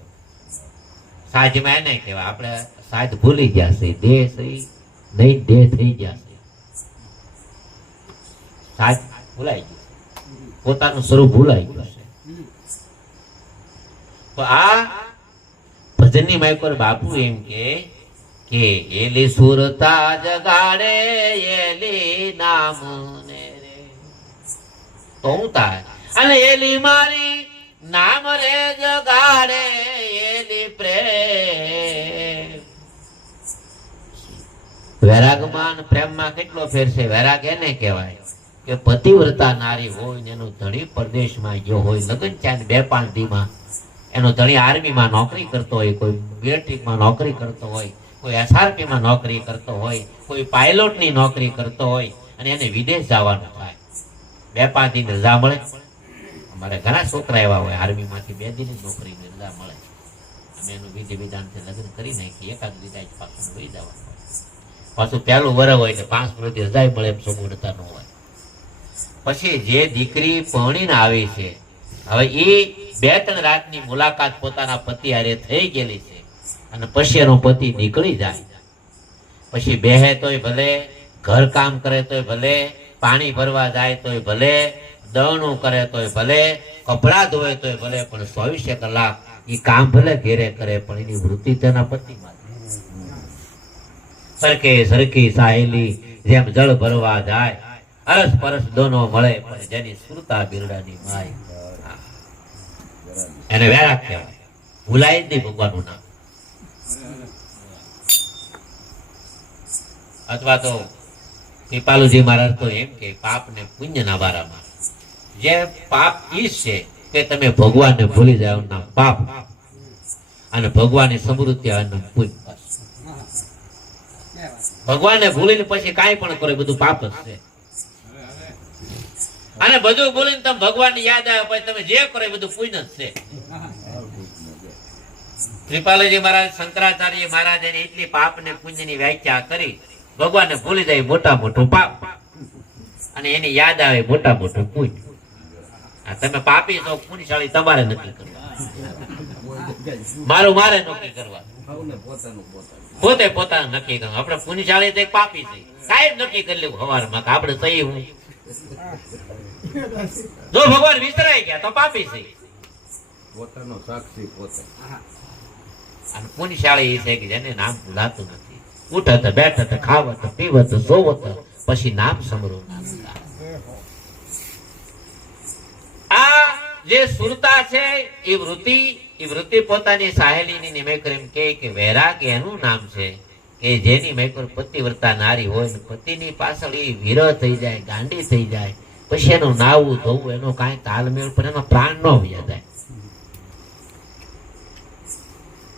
સાજમાં એને કહેવાય. આપણે સાજ ભૂલી ગયા છે, દેહ સહી નહીં, દેહ થઈ ગયા છે. સાજ ભૂલાઈ ગયું, પોતાનું સ્વરૂપ ભૂલાઈ ગયું છે. તો આ ભજનની માયકોર બાપુ એમ કે એલી સુરતા જગાડે એલી નામ ને રે. તો હું થાય અને એલી મારી નામ રે જગાડે એલી પ્રેમ. વૈરાગમાં પ્રેમમાં કેટલો ફેર છે? વૈરાગ એને કહેવાય કે પતિવ્રતા નારી હોય ને એનો ધણી પરદેશમાં ગયો હોય, લગ્ન ચાંદ 2-5 દીમાં એનો ધણી આર્મીમાં નોકરી કરતો હોય, કોઈ મિલિટરીમાં નોકરી કરતો હોય, કોઈ એસઆરપીમાં નોકરી કરતો હોય, કોઈ પાયલોટની નોકરી કરતો હોય, અને એને વિદેશ જવાનું થાય. 2-5 દિન રજા મળે. અમારે ઘણા છોકરા એવા હોય આર્મીમાંથી 2 દિન નોકરીની રજા મળે. અમે એનું વિધિ વિધાનથી લગ્ન કરી નાખીએ. એકાદ વિધાન પાછું વહી જવાનું હોય. પાછું પહેલું વરસ હોય એટલે 5 વર્ષથી રજા મળે એમ સમૂળતા ન હોય. પછી જે દીકરી પરણીને આવી છે, હવે એ 2-3 રાતની મુલાકાત પોતાના પતિ હારે થઈ ગયેલી છે, અને પછી એનો પતિ નીકળી જાય. પછી બેહે તોય ભલે, ઘર કામ કરે તોય ભલે, પાણી ભરવા જાય તોય ભલે, દળનું કરે તોય ભલે, કપડા ધોવે તોય ભલે, પણ 24 કલાક એ કામ ભલે ઘેરે કરે પણ એની વૃત્તિ તેના પતિમાં. સરકે સરકી સાહેલી જેમ જળ ભરવા જાય, અરસ પરસ દોનો મળે, પણ જેની સુરતા બિરડાની માય એને વૈરાગ કહેવાય. ભૂલાય જ નહીં ભગવાનનું નામ. અથવા તો કૃપાલુજી મહારાજ તો એમ કે પાપ ને પુણ્ય ના બારામાં, જે પાપ ઈ છે કે તમે ભગવાનને ભૂલી જાવ નામ પાપ, અને ભગવાનની સમૃદ્ધિ નામ પુણ્ય. ભગવાનને ભૂલીને પછી કાંઈ પણ કરો બધું પાપ જ છે. અને બધું ભૂલીને તમે ભગવાનની યાદ આવે પછી તમે જે કરો એ બધું પુણ્ય જ છે. કૃપાલુજી મહારાજ, શંકરાચાર્ય મહારાજ એટલી પાપ ને પુણ્ય ની વ્યાખ્યા કરી. ભગવાનને ભૂલી જાય મોટા મોટું પાપ. અને એની યાદ આવે મોટા મોટું પૂજ. તમે પાપી છો, પુણ્યશાળી તમારે નક્કી કરવા, મારું મારે નક્કી કરવા, પોતે પોતાનું નક્કી કરવા. આપણે પુણ્યશાળી તો એક પાપી છે, સાહેબ નક્કી કરી લેવું સવારમાં કે આપણે સહી હું. જો ભગવાન વિસરાઈ ગયા તો પાપી છે. પોતાનો સાક્ષી પોતે. અને પુણ્યશાળી એ છે કે જેને નામ ભૂલાતું નથી. ઉઠત બેઠત ખાવત પીવત સોવત પછી નામ સમરું. આ જે સુરતા છે એ વૃત્તિ પોતાની સાહેલીની નિમેકર એમ કે વૈરાગ એનું નામ છે કે જેની મેકર પતિવ્રતા નારી હોય ને પતિની પાછળ એ વીર થઈ જાય, ગાંડી થઈ જાય, પછી એનું નાવું ધોવું એનો કાંઈ તાલમેળ પણ એનો પ્રાણ ન વયા જાય.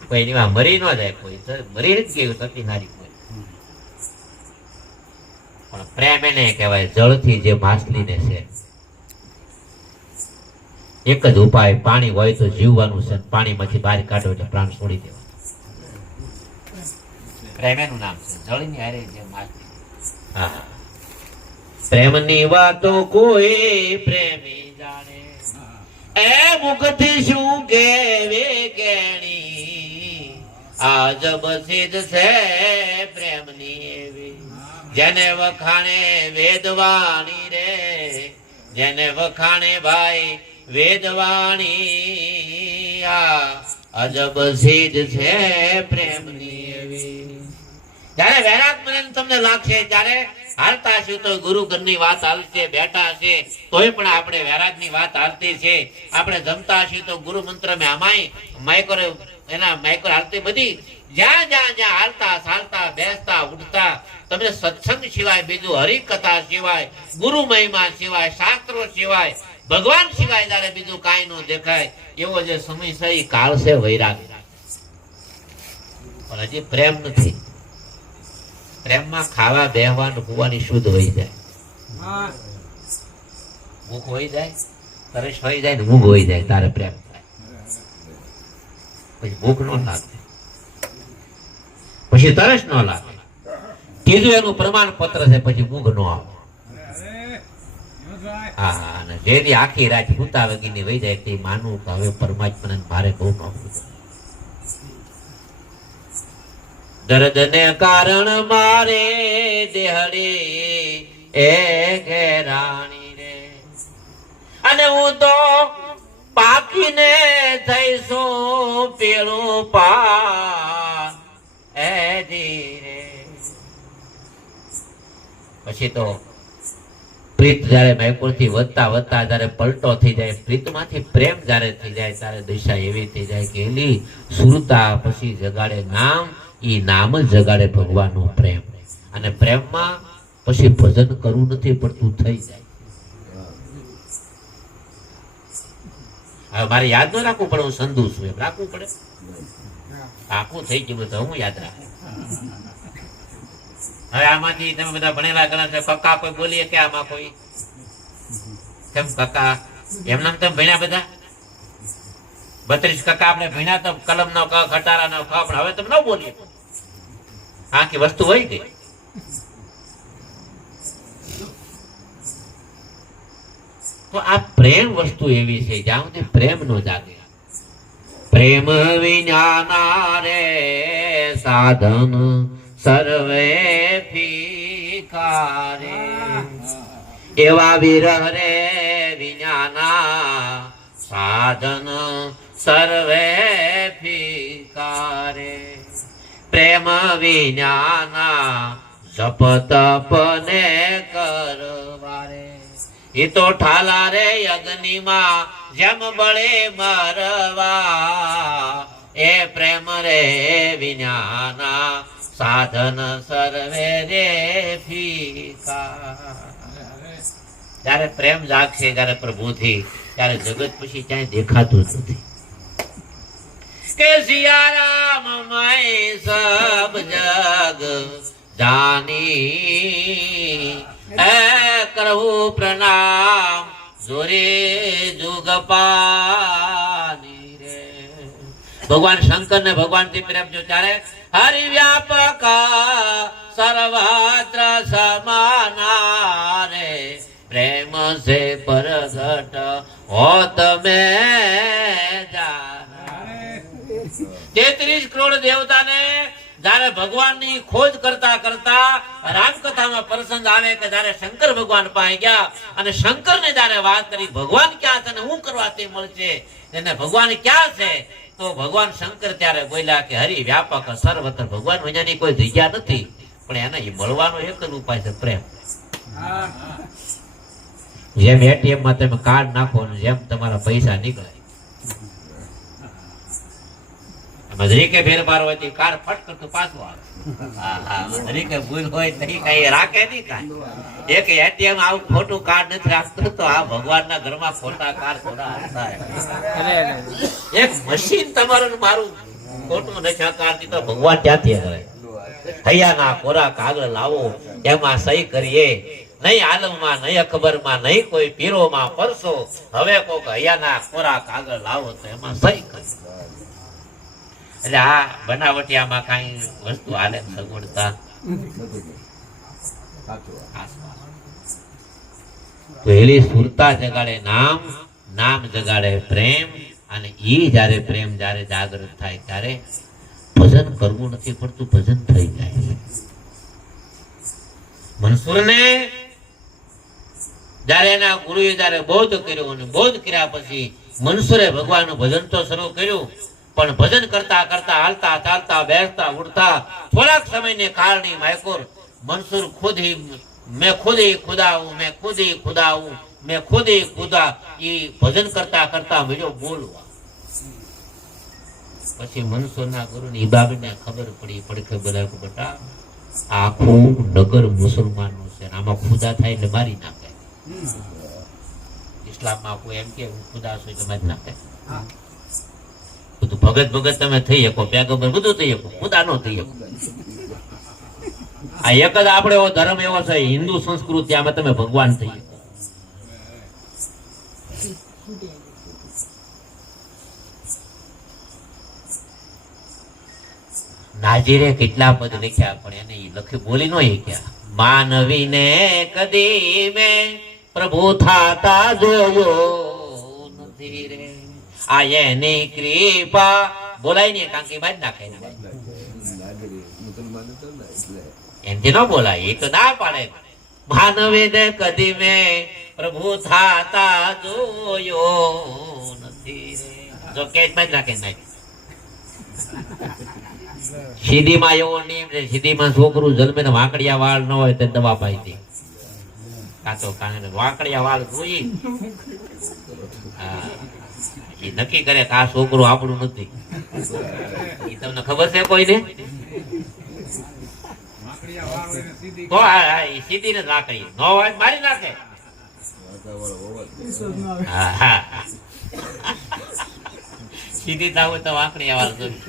કોઈ એની મરી ન જાય, કોઈ મરી જ ગયું સતી નારી કોઈ. પણ પ્રેમ એને કહેવાય જળથી જે માછલીને છે. એક જ ઉપાય, પાણી હોય તો જીવવાનું છે, પાણીમાંથી બહાર કાઢો એટલે પ્રાણ છોડી દેવા. પ્રેમ એનું નામ છે, જળની હારે જે માછલી. હા, પ્રેમની વાતો કોઈ પ્રેમી જાણે, એ મુખથી શું કહેવે કેણી, આજબ સિદ્ધ છે પ્રેમની એવી, જેને વખાણે વેદવાણી રે, જેને વખાણે ભાઈ વેદવાણી, આ અજબ સિદ્ધ છે પ્રેમની એવી. જયારે વૈરાગ મને તમને લાગશે, ત્યારે હાલતા હશે તો ગુરુ ઘરની વાત હાલશે, બેઠા હશે તોય પણ આપણે વૈરાગની વાત હાલતી છે. આપણે જમતા હશે તો ગુરુ મંત્ર મેં અમાય માયકો એના માયકો હાલતી બધી જ્યાં જ્યાં જ્યાં હાલતા ચાલતા બેસતા ઉઠતા તમને સત્સંગ સિવાય બીજું, હરિકથા સિવાય, ગુરુ મહિમા સિવાય, શાસ્ત્રો સિવાય, ભગવાન સિવાય જયારે બીજું કાંઈ ન દેખાય એવો જે સમય છે એ કાળ છે વૈરાગ. પણ હજી પ્રેમ નથી. પ્રેમમાં ખાવા બેહવાનું હોવાની શુદ્ધ હોય જાય, ભૂખ હોય જાય, તરસ હોય જાય ને ઊંઘ હોય જાય, તારે પ્રેમ થાય. પછી ભૂખ ન લાગે, પછી તરસ ન લાગે. ત્રીજું એનું પ્રમાણ પત્ર છે, પછી ઊંઘ ન આવે. હા, અને જેથી આખી રાત ભૂતા વગીની વહી જાય તે માનવું કે હવે પરમાત્માને મારે બહુ નોકરું. દર્દ ને કારણ મારે દેહડી એ ઘેરાણી રે, અને હું તો પાકીને થઈશું પેલું પાન એ ધીરે. પછી તો પ્રીત જયારે મૈપુર થી વધતા વધતા જયારે પલટો થઈ જાય, પ્રીતમાંથી પ્રેમ જયારે થઈ જાય ત્યારે દિશા એવી થઈ જાય કે એની સુરતા પછી જગાડે નામ, ઈ નામ જ જગાડે ભગવાનનો પ્રેમ. અને પ્રેમમાં પછી ભજન કરવું નથી પડતું, થઈ જાય. હવે મારે યાદ ન રાખવું પડે હું સંધુ છું એમ રાખવું પડે. આખું થઈ ગયું તો હું યાદ રાખું. હવે આમાંથી તમે બધા ભણેલા ગણા છે, કક્કા કોઈ બોલીએ કે આમાં કોઈ કેમ કક્કા એમનામ તમે ભણ્યા બધા 32 કક્કા આપણે ભણ્યા તો કલમ નો ક, ખટારા નો ખ, પણ હવે તમે ન બોલીએ. આખી વસ્તુ હોય ગઈ. તો આ પ્રેમ વસ્તુ એવી છે જ્યાં સુધી પ્રેમ નો જાગે. પ્રેમ વિના રે સાધન સર્વે ફીકા રે, એવા વિરહ રે વિજ્ઞાના સાધન સર્વે ફીકા રે. પ્રેમ વિજ્ઞાના જપ તપ ને કરવા રે, એ તો ઠાલા રે અગ્નિમાં જેમ બળે મરવા, એ પ્રેમ રે વિજ્ઞાના સાધન સર્વે રે ફીકા. જયારે પ્રેમ જાગશે જયારે પ્રભુથી, ત્યારે જગત પછી ક્યાંય દેખાતું જ નથી. કે સિયારામ મય સબ જગ જાની, એ કરવું પ્રણામ જોરે જુગ પાની રે. ભગવાન શંકર ને ભગવાન થી પ્રેમ જો ત્યારે હરિ વ્યાપક સર્વત્ર સમાના રે, સે પરગટ હોત મેં જાના. 33 કરોડ દેવતાને જયારે ભગવાનની ખોજ કરતા કરતા રામકથામાં પ્રસંગ આવે કે જયારે શંકર ભગવાન પાસે ગયા અને શંકરને જયારે વાત કરી ભગવાન ક્યાં છે અને હું કરવાથી મળશે એને ભગવાન ક્યાં છે, તો ભગવાન શંકર ત્યારે બોલ્યા કે હરિ વ્યાપક સર્વત્ર, ભગવાન વિનાની કોઈ જગ્યા નથી, પણ એને એ મળવાનો એક જ ઉપાય છે પ્રેમ. જેમ ATM માં તમે કાર્ડ નાખો ને જેમ તમારા પૈસા નીકળે, જરીકે ફેરફાર હોય તો કાર ફટ કરતું પાછું આવે. જરીકે ભૂલ હોય તો કઈ રાખે નહીં કાંઈ. એક ATM આવું ખોટું કાર્ડ નથી રાખતું તો આ ભગવાનના ઘરમાં ખોટા કાર્ડ થોડા હતા. એક મશીન તમારું ને મારું ખોટું નથી હકારતી તો ભગવાન ક્યાંથી આવે? હૈયાના કોરા કાગળ લાવો, એમાં સહી કરીએ. નહીં આલમમાં, નહીં અખબરમાં, નહીં કોઈ પીરોમાં પરસો, હવે કોક હૈયાના કોરા કાગળ લાવો તો એમાં સહી કરી. એટલે આ બનાવટી આમાં કઈ વસ્તુ હાલે સગવડતા તો એલી સુરતા જગાડે નામ, નામ જગાડે પ્રેમ, અને ઈ જયારે પ્રેમ જયારે જાગૃત થાય ત્યારે ભજન કરવું નથી પડતું, ભજન થઈ જાય છે. મનસુરને જયારે એના ગુરુએ જયારે બોધ કર્યો અને બોધ કર્યા પછી મનસુરે ભગવાનનું ભજન તો શરૂ કર્યું, પણ ભજન કરતા કરતા હાલતા ચાલતા બેસતા ઉઠતા થોડાક સમયને કારણે માયકોર મનસુર ખુદ ही मैं खुद ही खुदा हूं, मैं खुद ही खुदा हूं, मैं खुद ही खुदा, ये भजन करता करता मुझे बोलवा. પછી મનસુરના ગુરુને ઈબાબને ખબર પડી પડકે બોલા કે બેટા આખું નગર મુસલમાનનું છે, આમાં ખુદા થાય એટલે મારી નાખે. ઇસ્લામમાં કોઈ એમ કે હું ખુદા છું એટલે મારી નાખે. બધું ભગત ભગત તમે થઈ શકો, પેગમ્બર બધું થઈ શકો, ખુદા નો થઈ શકો. આ એક જ આપણે એવો ધર્મ એવો છે હિન્દુ સંસ્કૃતિ, આમાં તમે ભગવાન થઈ શકો. નાજીરે કેટલા પદ લખ્યા પણ એને લખી બોલી નો શક્યા. માનવીને કદી મેં પ્રભુ થાતા જોયો નથી રે, આ એની કૃપા બોલાય ને કાંકી બાજ નાખે એમથી ન બોલાય, એ તો ના પાડે. માનવીને કદી મેં પ્રભુ થાતા જોયો નથી રે, જો કેજ બાજ નાખે નાખે. સીધીમાં એવો નિયમ છે, સીધીમાં છોકરું જન્મે ને વાંકડિયા વાળ ન હોય તો દવા પાઈ દે. કાતો કાને વાંકડિયા વાળ જોઈ એ નક્કી કરે કે આ છોકરું આપણું નથી. એ તમને ખબર છે કોઈને? તો સીધી ને વાંકડી ન હોય મારી નાખે. હા હા સીધી થાવ તો વાંકડી વાળ જોઈ.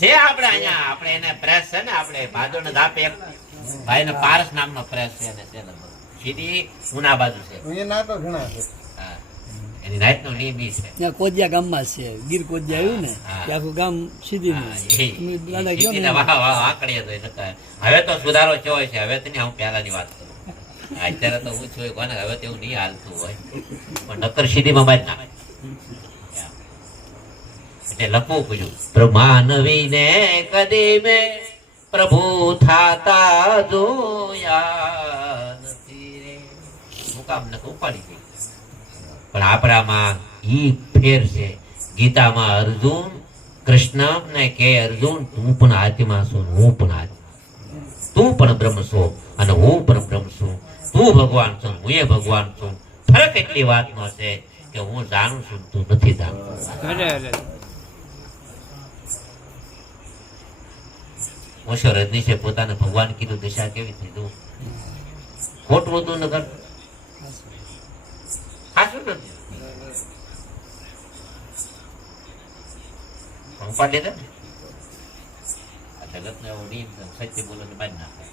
જે આપણે અહીંયા આપણે એને પ્રેસ છે ને, આપણે ભાદો ને ધાપે એક ભાઈ ને પારસ નામનો પ્રેસ છે, એને છે સીધી ઉના બાજુ છે. એની રાત નો નિયમ ઈ છે. ત્યાં કોદિયા ગામમાં છે, ગીર કોદિયા આવ્યું ને આખું ગામ સીધી હવે તો સુધારો થયો છે. હવે તો હું પહેલાની વાત કરું, અત્યારે તો હું છું કોને હવે તો એવું નહીં હાલતું હોય, પણ નકર સીધીમાં બાદ ના એટલે લખવું પડ્યું. બ્રહ્માનવીને કદી મેં પ્રભુ થાતા જોયા નથી રે. હું કામ ને ઉપાડી ગઈ, પણ આપણામાં ઈ ફેર છે. ગીતામાં અર્જુન કૃષ્ણ ને કે અર્જુન તું પણ આત્મા છો, હું પણ આત્મા, તું પણ બ્રહ્મ છો અને હું પણ બ્રહ્મ છું, તું ભગવાન છો હું એ ભગવાન છું. ફરક એટલી વાતનો છે કે હું જાણું છું તું નથી જાણતો. ઓશો રજનીશે પોતાને ભગવાન કીધું, દિશા કેવી થઈ તું ખોટું હતું નગર ખાસું નથી ઉપાડી દે. જગત નો એવો નિયમ સત્ય બોલો ને બાદ નાખે.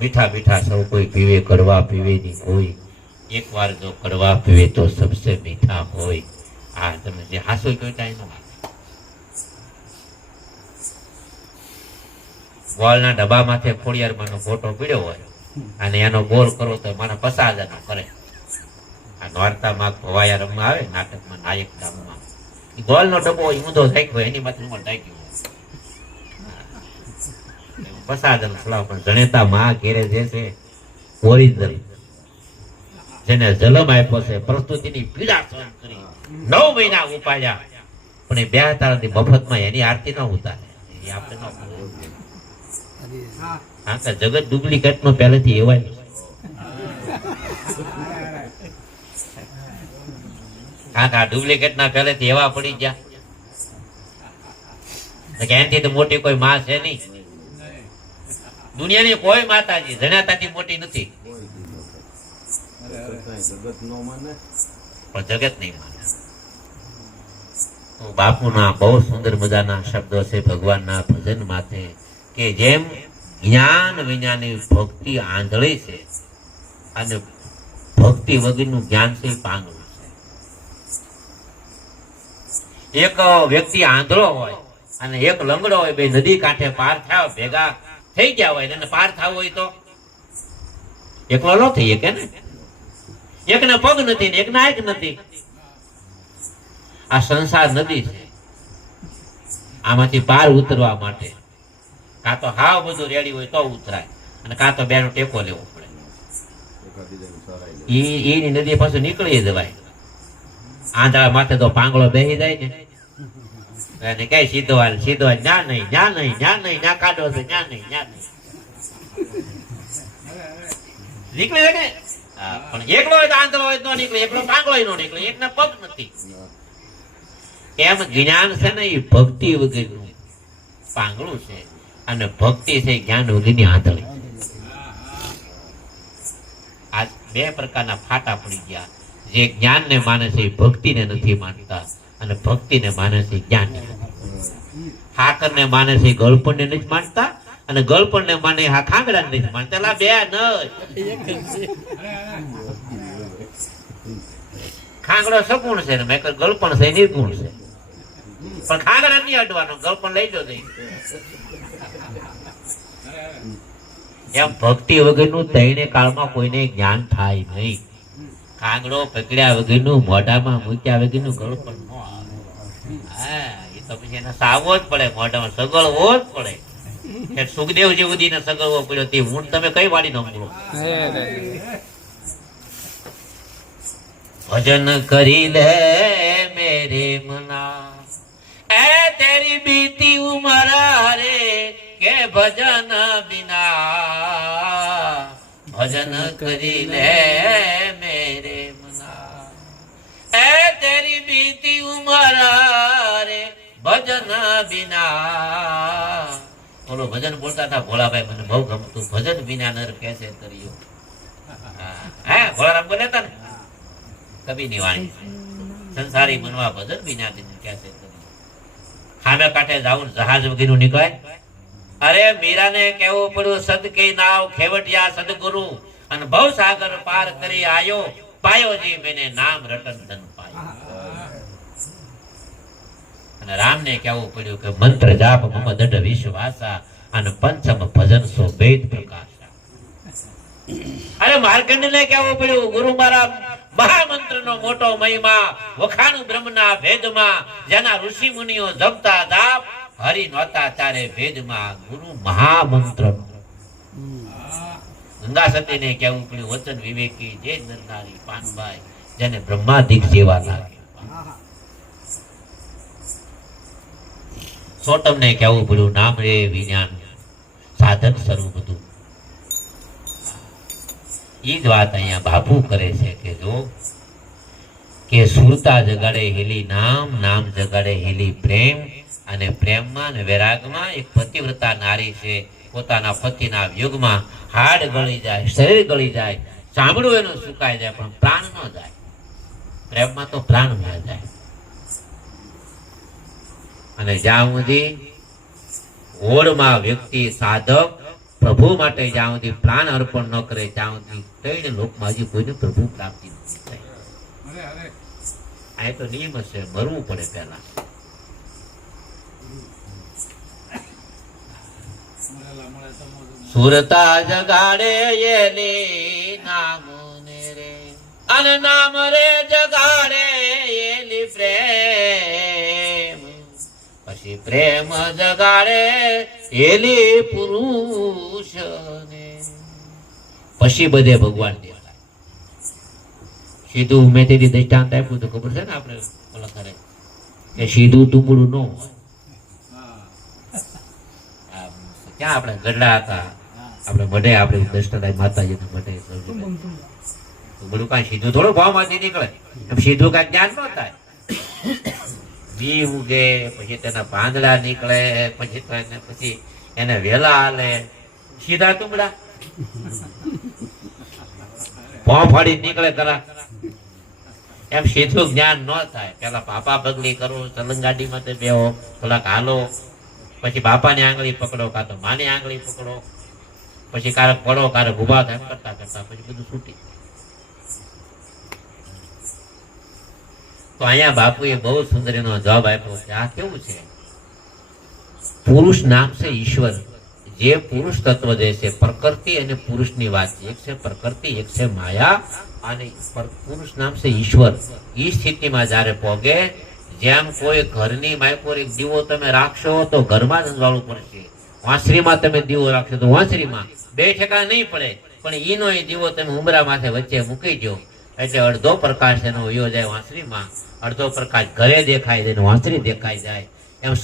મીઠા મીઠા સૌ કોઈ પીવે, કડવા પીવે ની કોઈ, એક વાર જો કડવા પીવે તો સબસે મીઠા હોય. આ તમે જે હાસો કહ્યું એનો ગોળના ડબ્બામાંથી ખોડિયારમાંનો ફોટો પીડ્યો હોય અને એનો ગોળ કરો તો મને 50,000 નો કરે. આ નોરતામાં ભવાયા રમવા આવે નાટકમાં નાયક ધામમાં ગોળનો ડબ્બો ઊંધો થાય હોય એની માથે રૂમાલ ઢાંક્યું હોય 50,000 સલાહ. પણ જણેતા માં ઘેરે જે છે ઓરિજિનલ જેને જન્મ આપ્યો છે પ્રસ્તુતિની પીડા સહન કરી 9 મહિના ઉપાડ્યા પણ એ 2 તારાથી મફતમાં એની આરતી ન ઉતારે એ આપણે ન કરીએ. હા કે જગત ડુપ્લિકેટ નો પહેલેથી એવાય કાકા ડુપ્લિકેટ ના પહેલેથી એવા પડી ગયા કે એનાથી તો મોટી કોઈ માં છે નહીં. દુનિયાની કોઈ માતાજી જણાતાથી મોટી નથી જગત નો માને પણ જગત નહીં માને. તો બાપુના બહુ સુંદર મજાના શબ્દો છે ભગવાનના ભજન માથે કે જેમ જ્ઞાન વિનાની ભક્તિ આંધળી છે અને ભક્તિ વગરનું જ્ઞાન છે એ પાંગળું છે. એક વ્યક્તિ આંધળો હોય અને એક લંગડો હોય, બે નદી કાંઠે પાર થયા ભેગા થઈ ગયા હોય અને પાર થવું હોય તો એકલો ન થઈ શકે ને. એકને પગ નથી ને એકને આંખ નથી. આ સંસાર નદી છે. આમાંથી પાર ઉતરવા માટે કાં તો હાવ બધું રેડી હોય તો ઉતરાય અને કાં તો બેનો ટેકો લેવો પડે. એની નદી પાછું નીકળી જવાય. આંધળા માથે તો પાંગળો બેસી જાય ને એને કઈ સીધો હાલ ન્યા નહીં ન્યા કાઢો છે ન્યા નહીં નીકળી શકે. પણ એકલો હોય તો આંધળો હોય તો નીકળે, એકલો પાંગળો નો નીકળે, એકને પગ નથી. એમ જ્ઞાન છે ને એ ભક્તિ વગરનું પાંગળું છે અને ભક્તિ છે જ્ઞાન વગરની આંધળી. આ 2 પ્રકારના ફાટા પડી ગયા. જે જ્ઞાનને માને છે એ ભક્તિને નથી માનતા અને ભક્તિને માને છે જ્ઞાન. હાકરને માને છે ગળપણને નથી માનતા અને ગળપણને માને હા ખાંગડાને નથી માનતા. એલા 2 નહીં. ખાંગડો સગુણ છે ને મેકર ગળપણ છે નિર્ગુણ છે. પણ ખાંગડા નહીં અડવાનો, ગળપણ લઈ જો દઈ. એમ ભક્તિ વગરનું તૈણે કાળમાં કોઈને જ્ઞાન થાય નહીં. ખાંગડો પકડ્યા વગરનું મોઢામાં મૂક્યા વગરનું ગળપણ ન આવે. હા એ તો પછી એને સાવવો જ પડે, મોઢામાં સગળવો જ પડે. સુખદેવજી ઉદીને સગળવો પડ્યો તે હું તમે કઈ વાળી નમરો. ભજન કરી લે મેરે મના એ તેરી બીતી ઉમર રે કે ભજન બિના ભજન કરી લે મેરે મના એ તેરી બીતી ઉમર રે ભજન બિના. બોલો ભજન બોલતા હતા ભોળાભાઈ, મને બહુ ગમતું. ભજન બિના નર કેસે તર્યો. હા ભોળારામ બોલે હતા ને કબીરની વાણી, સંસારી મનવા ભજન બિના કેસે તર્યો. ખામે કાંઠે જાવું જહાજ વગેરે નીકળાય. અરે મીરાને કેવું પડ્યું સદકે નાવ ખેવટિયા સદગુરુ અને ભવ સાગર પાર કરી આયો પાયો જી મેને નામ રટન ધન પાયો. અને રામને કેવું પડ્યું કે મંત્ર જાપ મમ દઢ વિશ્વાસા અને પંચમ ભજન સો વેદ પ્રકાશા. અરે માર્કંડને કેવું પડ્યું ગુરુ મારા મહામંત્ર નો મોટો મહિમા વખાણું બ્રહ્મના ભેદમાં જેના ઋષિ મુનિઓ જપતા જાપ હરિ નોતા તારે ભેદમાં ગુરુ મહામંત્ર. ગંગા સતીને કેવું પડ્યું વચન વિવેકી જે નરનારી પાનભાઈ જેને બ્રહ્માદિક જેવા લાગે. સોટમને કેવું પડ્યું નામ રે વિજ્ઞાન સાધન સ્વરૂપ બધું. એ જ વાત અહીંયા બાપુ કરે છે કે જો કે સુરતા જગાડે હેલી નામ, નામ જગાડે હેલી પ્રેમ અને પ્રેમમાં અને વૈરાગમાં એક પતિવ્રતા નારી છે. પોતાના પતિના યુગમાં હાડ ગળી જાય, શરીર ગળી જાય, ચામડું એનું સુકાઈ જાય પણ પ્રાણ ન જાય. પ્રેમમાં તો પ્રાણ ન જાય. અને જ્યાં સુધી ઓળમાં વ્યક્તિ સાધક પ્રભુ માટે જ્યાં સુધી પ્રાણ અર્પણ ન કરે ત્યાં સુધી કઈને લોકમાં હજી કોઈને પ્રભુ પ્રાપ્તિ નથી થઈ. આ તો નિયમ છે, મરવું પડે પહેલા. સુરતા જગાડે એલી નામ ને રે, અને નામ રે જગાડે એલી પ્રેમ, પછી પ્રેમ જગાડે એલી પુરુષ ને, પછી બધે ભગવાન દેખાય. સીધું મેં તેની દ્રષ્ટાંત આપ્યું તો ખબર છે ને આપણે ઓલા કરે કે સીધું તુંબડું ન હોય. ક્યાં આપણે ગઢડા હતા, આપણે મઢે આપણે દર્શનાય માતાજીને મઢે તુંબડું કાંઈ સીધું થોડું ભાવમાંથી નીકળે, એમ સીધું કાંઈ જ્ઞાન ન થાય. બી ઉગે, પછી તેના પાંદડા નીકળે, પછી એને વેલા હાલે, સીધા તુંબડા ભોં ફાડી નીકળે ખરા. એમ સીધું જ્ઞાન ન થાય. પેલા પાપા પગલી કરો, ચલંગાડીમાં તે બેહો, થોડાક હાલો, પછી બાપાની આંગળી પકડો, કાં તો માની આંગળી પકડો, પછી કારક પડો, કારક ઉભા થાય, એમ કરતા કરતા પછી બધું છૂટી. તો અહીંયા બાપુએ બહુ સુંદર એનો જવાબ આપ્યો કે આ કેવું છે, પુરુષ નામ છે ઈશ્વર. જે પુરુષ તત્વ જે છે, પ્રકૃતિ અને પુરુષની વાત છે. એક છે પ્રકૃતિ, એક છે માયા, અને પુરુષ નામ છે ઈશ્વર. એ સ્થિતિમાં જયારે પોગે, જેમ કોઈ ઘરની માયકોર એક દીવો તમે રાખશો તો ઘરમાં જ અંજવાળું પડશે, વાંસળીમાં તમે દીવો રાખશો તો વાંસળીમાં, બે ઠેકા નહીં પડે. પણ ઈનો એ દીવો તમે ઉમરા માથે વચ્ચે મૂકી દો એટલે અડધો પ્રકાશ એનો વયો જાય વાંસળીમાં, અડધો પ્રકાશ ઘરે દેખાય જાય, વાંસળી દેખાઈ જાય. એમ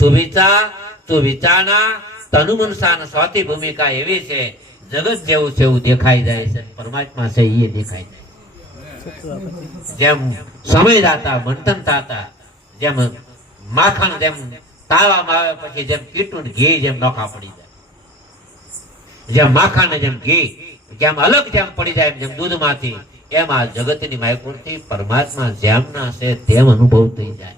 સુવિચારના તનુ મનસાના સ્વાતિ ભૂમિકા એવી છે, જગત જેવું છે એવું દેખાઈ જાય છે, પરમાત્મા છે એ દેખાઈ જાય. જેમ સમય દાતા મંથન થતા, જેમ માખણ જેમ તાવામાં આવે પછી જેમ કીટું ઘી જેમ નોખા પડી જાય, જેમ માખણ ને જેમ ઘી જેમ અલગ જેમ પડી જાય, જેમ દૂધમાંથી, એમ આ જગતની માયકુરથી પરમાત્મા જેમ ના છે તેમ અનુભવ થઈ જાય.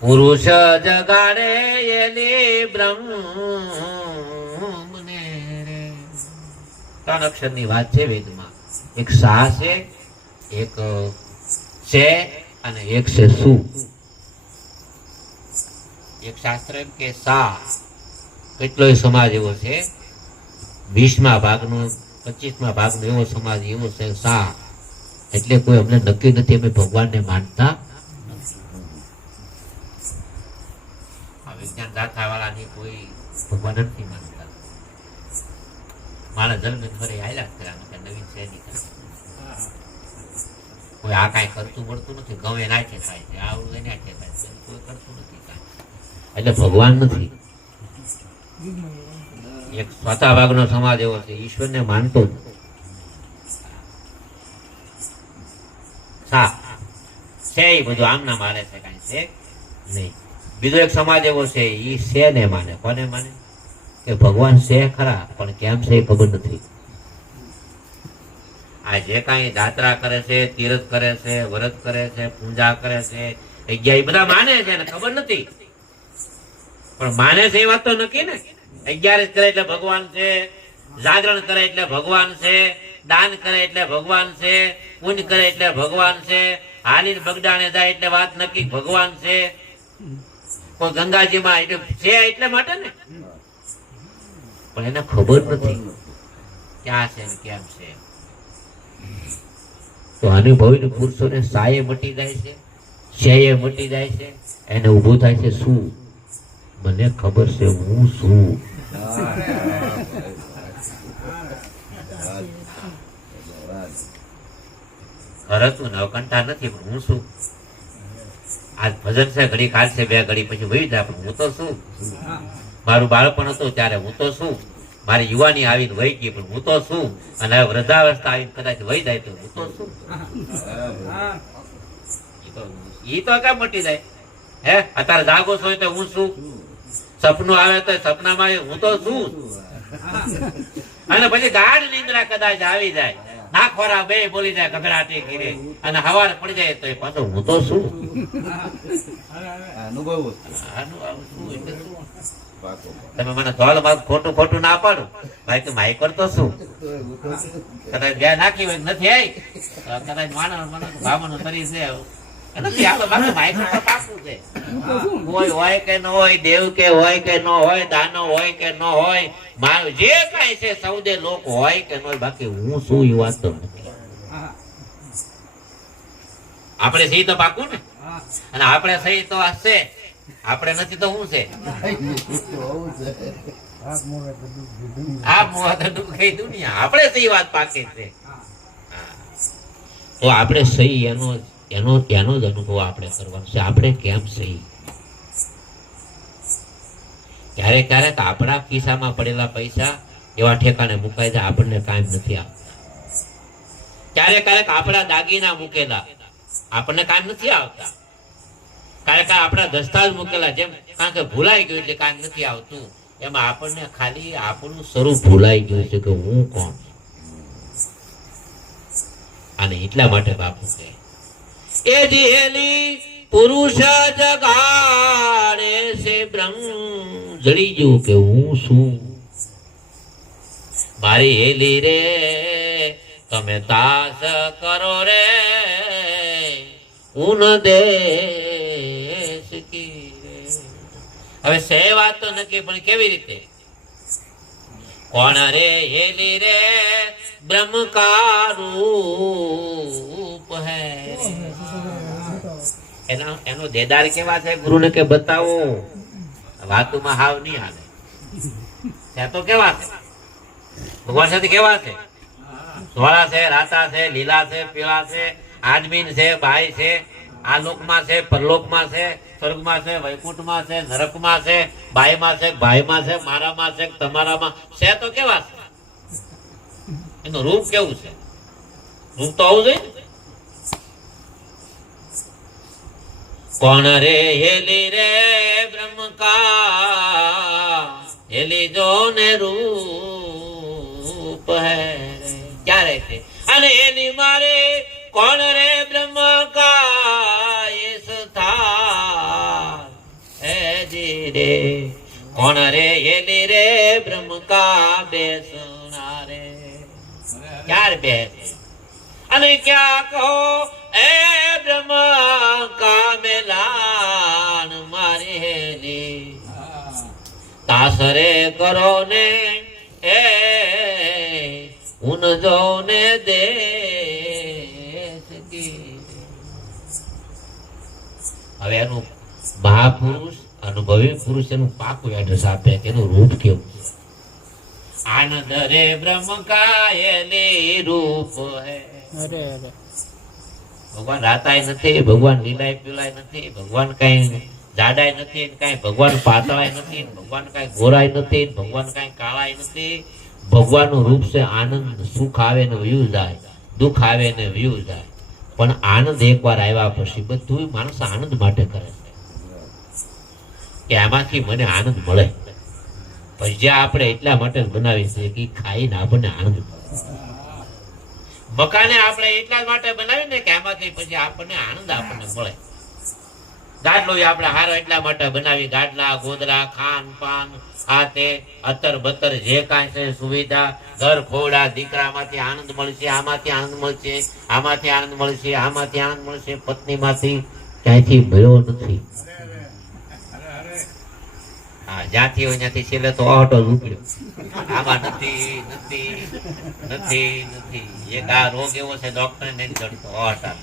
પુરુષ જગાડે એલી બ્રહ્મ ને રે. 3 અક્ષરની વાત છે વેદમાં. એક સા છે, એક છે, અને એક છે સુ. એક શાસ્ત્ર એમ કે સા કેટલોય સમાજ એવો છે, 20મા ભાગનો 25મા ભાગનો એવો સમાજ એવો છે સા, એટલે કોઈ અમને નક્કી નથી, અમે ભગવાનને માનતા. વિજ્ઞાન દાખલા વાળાની કોઈ ભગવાન નથી માનતા. મારા જન્મ ઘરે આયલા કર્યા, નવીન છે નહીં, કોઈ આ કાંઈ કરતું મળતું નથી. ઘઉં એના હાથે થાય છે, આવું એના હાથે થાય છે, કોઈ કરતું નથી કાંઈ. એટલે ભગવાન નથી. એક સ્વતા ભાગનો સમાજ એવો છે, ઈશ્વરને માનતો જ છે, એ બધું આમના માને છે, કાંઈ છે નહીં. બીજો એક સમાજ એવો છે, ઈ છે ને માને. કોને માને? કે ભગવાન છે ખરા, પણ કેમ છે એ ખબર નથી. આ જે કાંઈ દાતરા કરે છે, તીરથ કરે છે, વ્રત કરે છે, પૂજા કરે છે, યજ્ઞ, એ બધા માને છે ને ખબર નથી. પણ માને છે એ વાત તો નક્કી ને. 11 કરે એટલે ભગવાન છે, જાગરણ કરે એટલે ભગવાન છે, દાન કરે એટલે ભગવાન છે, પુણ્ય કરે એટલે ભગવાન છે, હાલીને બગડાણે જાય એટલે વાત નક્કી ભગવાન છે, કોઈ ગંગાજીમાં એટલે છે એટલે માટે ને. પણ એને ખબર નથી ક્યાં છે ને કેમ છે. તો અનુભવી પુરુષોને સાયે મટી જાય છે, શેયે મટી જાય છે, એને ઊભું થાય છે શું? મને ખબર છે હું શું. ખરતું નવકંઠા નથી, પણ હું શું? આજ ભજન છે, ઘડી કાઢશે 2 ઘડી પછી વહી જાય, પણ હું તો શું? મારું બાળપણ હતું ત્યારે હું તો શું? મારી યુવાની આવીને વહી ગઈ, પણ હું તો શું? અને હવે વૃદ્ધાવસ્થા આવીને કદાચ વહી જાય તો હું તો શું? ઈ તો ક્યાં મટી જાય? હે, અત્યારે જાગો છો તો હું શું? સપનું આવે તો સપનામાં હું તો શું? અને પછી ગાઢ નિંદ્રા કદાચ આવી જાય, ના ખોરા બે બોલી જાય ગગડાટી ગીરે, અને હવાર પડી જાય તો પાછો હું તો શું? તમે મને ધોલ ખોટું ખોટું ના પાડો ભાઈ, કે માઈ કરતો શું? કદાચ બે નાખી હોય નથી આવી, કદાચ માણસ ભાવનું શરીર છે, નથી હાલો બાકી માયકો તો પાકું છે. કોઈ હોય કે ન હોય, દેવ કે હોય કે ન હોય, દાનવ હોય કે ન હોય, મારું જે કાંઈ છે સૌદે લોક હોય કે ન હોય, બાકી હું શું એ વાત તો નથી. આપણે સહી તો પાકું ને, અને આપણે સહી તો આ છે, આપણે નથી તો શું છે? આ મોહ તો દુઃખ એ દુનિયા. આપણે સહી વાત પાકી છે. તો આપણે સહી એનો એનો એનો જ અનુભવ આપણે કરવાનો છે. આપણે કેમ સહી? ક્યારેક ક્યારેક આપણા ખિસ્સામાં પડેલા પૈસા એવા ઠેકાણે મુકાઈ જાય, આપણને કાંઈ નથી આવતા. ક્યારેક ક્યારેક આપણા દાગીના મૂકેલા આપણને કાંઈ નથી આવતા. ક્યારેક આપણા દસ્તાવેજ મૂકેલા જેમ કારણ કે ભૂલાઈ ગયું એટલે કાંઈ નથી આવતું, એમાં આપણને ખાલી આપણું સ્વરૂપ ભૂલાઈ ગયું છે કે હું કોણ. અને એટલા માટે બાપુ કહે એ જેલી પુરુષ જગાડે છે બ્રહ્મ, જડી ગયું કે હું શું. મારી હેલી રે તમે તાસ કરો રે ઉન દેશ કી રે. હવે સે વાત તો નક્કી, પણ કેવી રીતે? કોણ રે હેલી રે બ્રહ્મ કા રૂપ હૈ. એનો દેદાર કેવા છે ગુરુને કે બતાવો. વાતોમાં હાવ નહીં હાલે. ત્યાં તો કેવા છે ભગવાન સાથે? કેવા છે? ધોળા છે, રાતા છે, લીલા છે, પીળા છે, આદમીન છે, ભાઈ છે, આ લોકમાં છે, પરલોકમાં છે, સ્વર્ગમાં છે, વૈકુંઠમાં છે, નરકમાં છે, બાઈમાં છે, ભાઈમાં છે, મારામાં છે, તમારામાં છે. તો કેવા છે? એનું રૂપ કેવું છે? રૂપ તો આવું જોઈએ. કોણ રે હેલી રે બ્રહ્મ કા, હેલી જો ને રૂપ હે. ક્યારે છે? અને એની મારે કોણ રે બ્રહ્મ કા એ સ્થાન હે જી રે. કોણ રે હેલી રે બ્રહ્મ કા બેસણા રે. ક્યારે બેસે? અને ક્યાં કહો એ બ્રહ્મ કા મેલાન મારી હેલી. તાસરે કરો ને એ ઉન જો ને દેશ કી. હવે એનું મહાપુરુષ અનુભવી પુરુષ એનું પાકું એડ્રેસ આપે કે એનું રૂપ કેવું છે. આનંદ રે બ્રહ્મ કા એલી રૂપ હે. ભગવાન રાતાય નથી, ભગવાન લીલાય પીલાય નથી, ભગવાન કઈ જાડાય નથી, કઈ ભગવાન પાતળાય નથી, ભગવાન કઈ ગોરાય નથી, ભગવાન કઈ કાળાય નથી. ભગવાનનું રૂપ છે આનંદ. સુખ આવે ને વયું જાય, દુઃખ આવે ને વયું જાય, પણ આનંદ એકવાર આવ્યા પછી બધું માણસ આનંદ માટે કરે છે કે આમાંથી મને આનંદ મળે. ભજીયા આપણે એટલા માટે જ બનાવીએ છીએ કે ખાઈને આપણને આનંદ મળે. મકાને આપણે એટલા માટે બનાવીએ ને કે આમાંથી પછી આપણને આનંદ આપણને મળે. ગાડલો આપણે હારો એટલા માટે બનાવી, ગાડલા, ગોદરા, ખાન પાન, આ તે અત્તર બત્તર જે કાંઈ છે સુવિધા, ઘર ખોડા, દીકરામાંથી આનંદ મળશે, આમાંથી આનંદ મળશે, આમાંથી આનંદ મળશે, આમાંથી આનંદ મળશે. પત્નીમાંથી ક્યાંયથી મળ્યો નથી. હા, જ્યાંથી હોય ત્યાંથી છેલ્લે તો ઓટો ઉપડ્યો. આમાં નથી નથી નથી નથી. એક આ રોગ એવો છે ડોક્ટર ને જડતો ઓટા.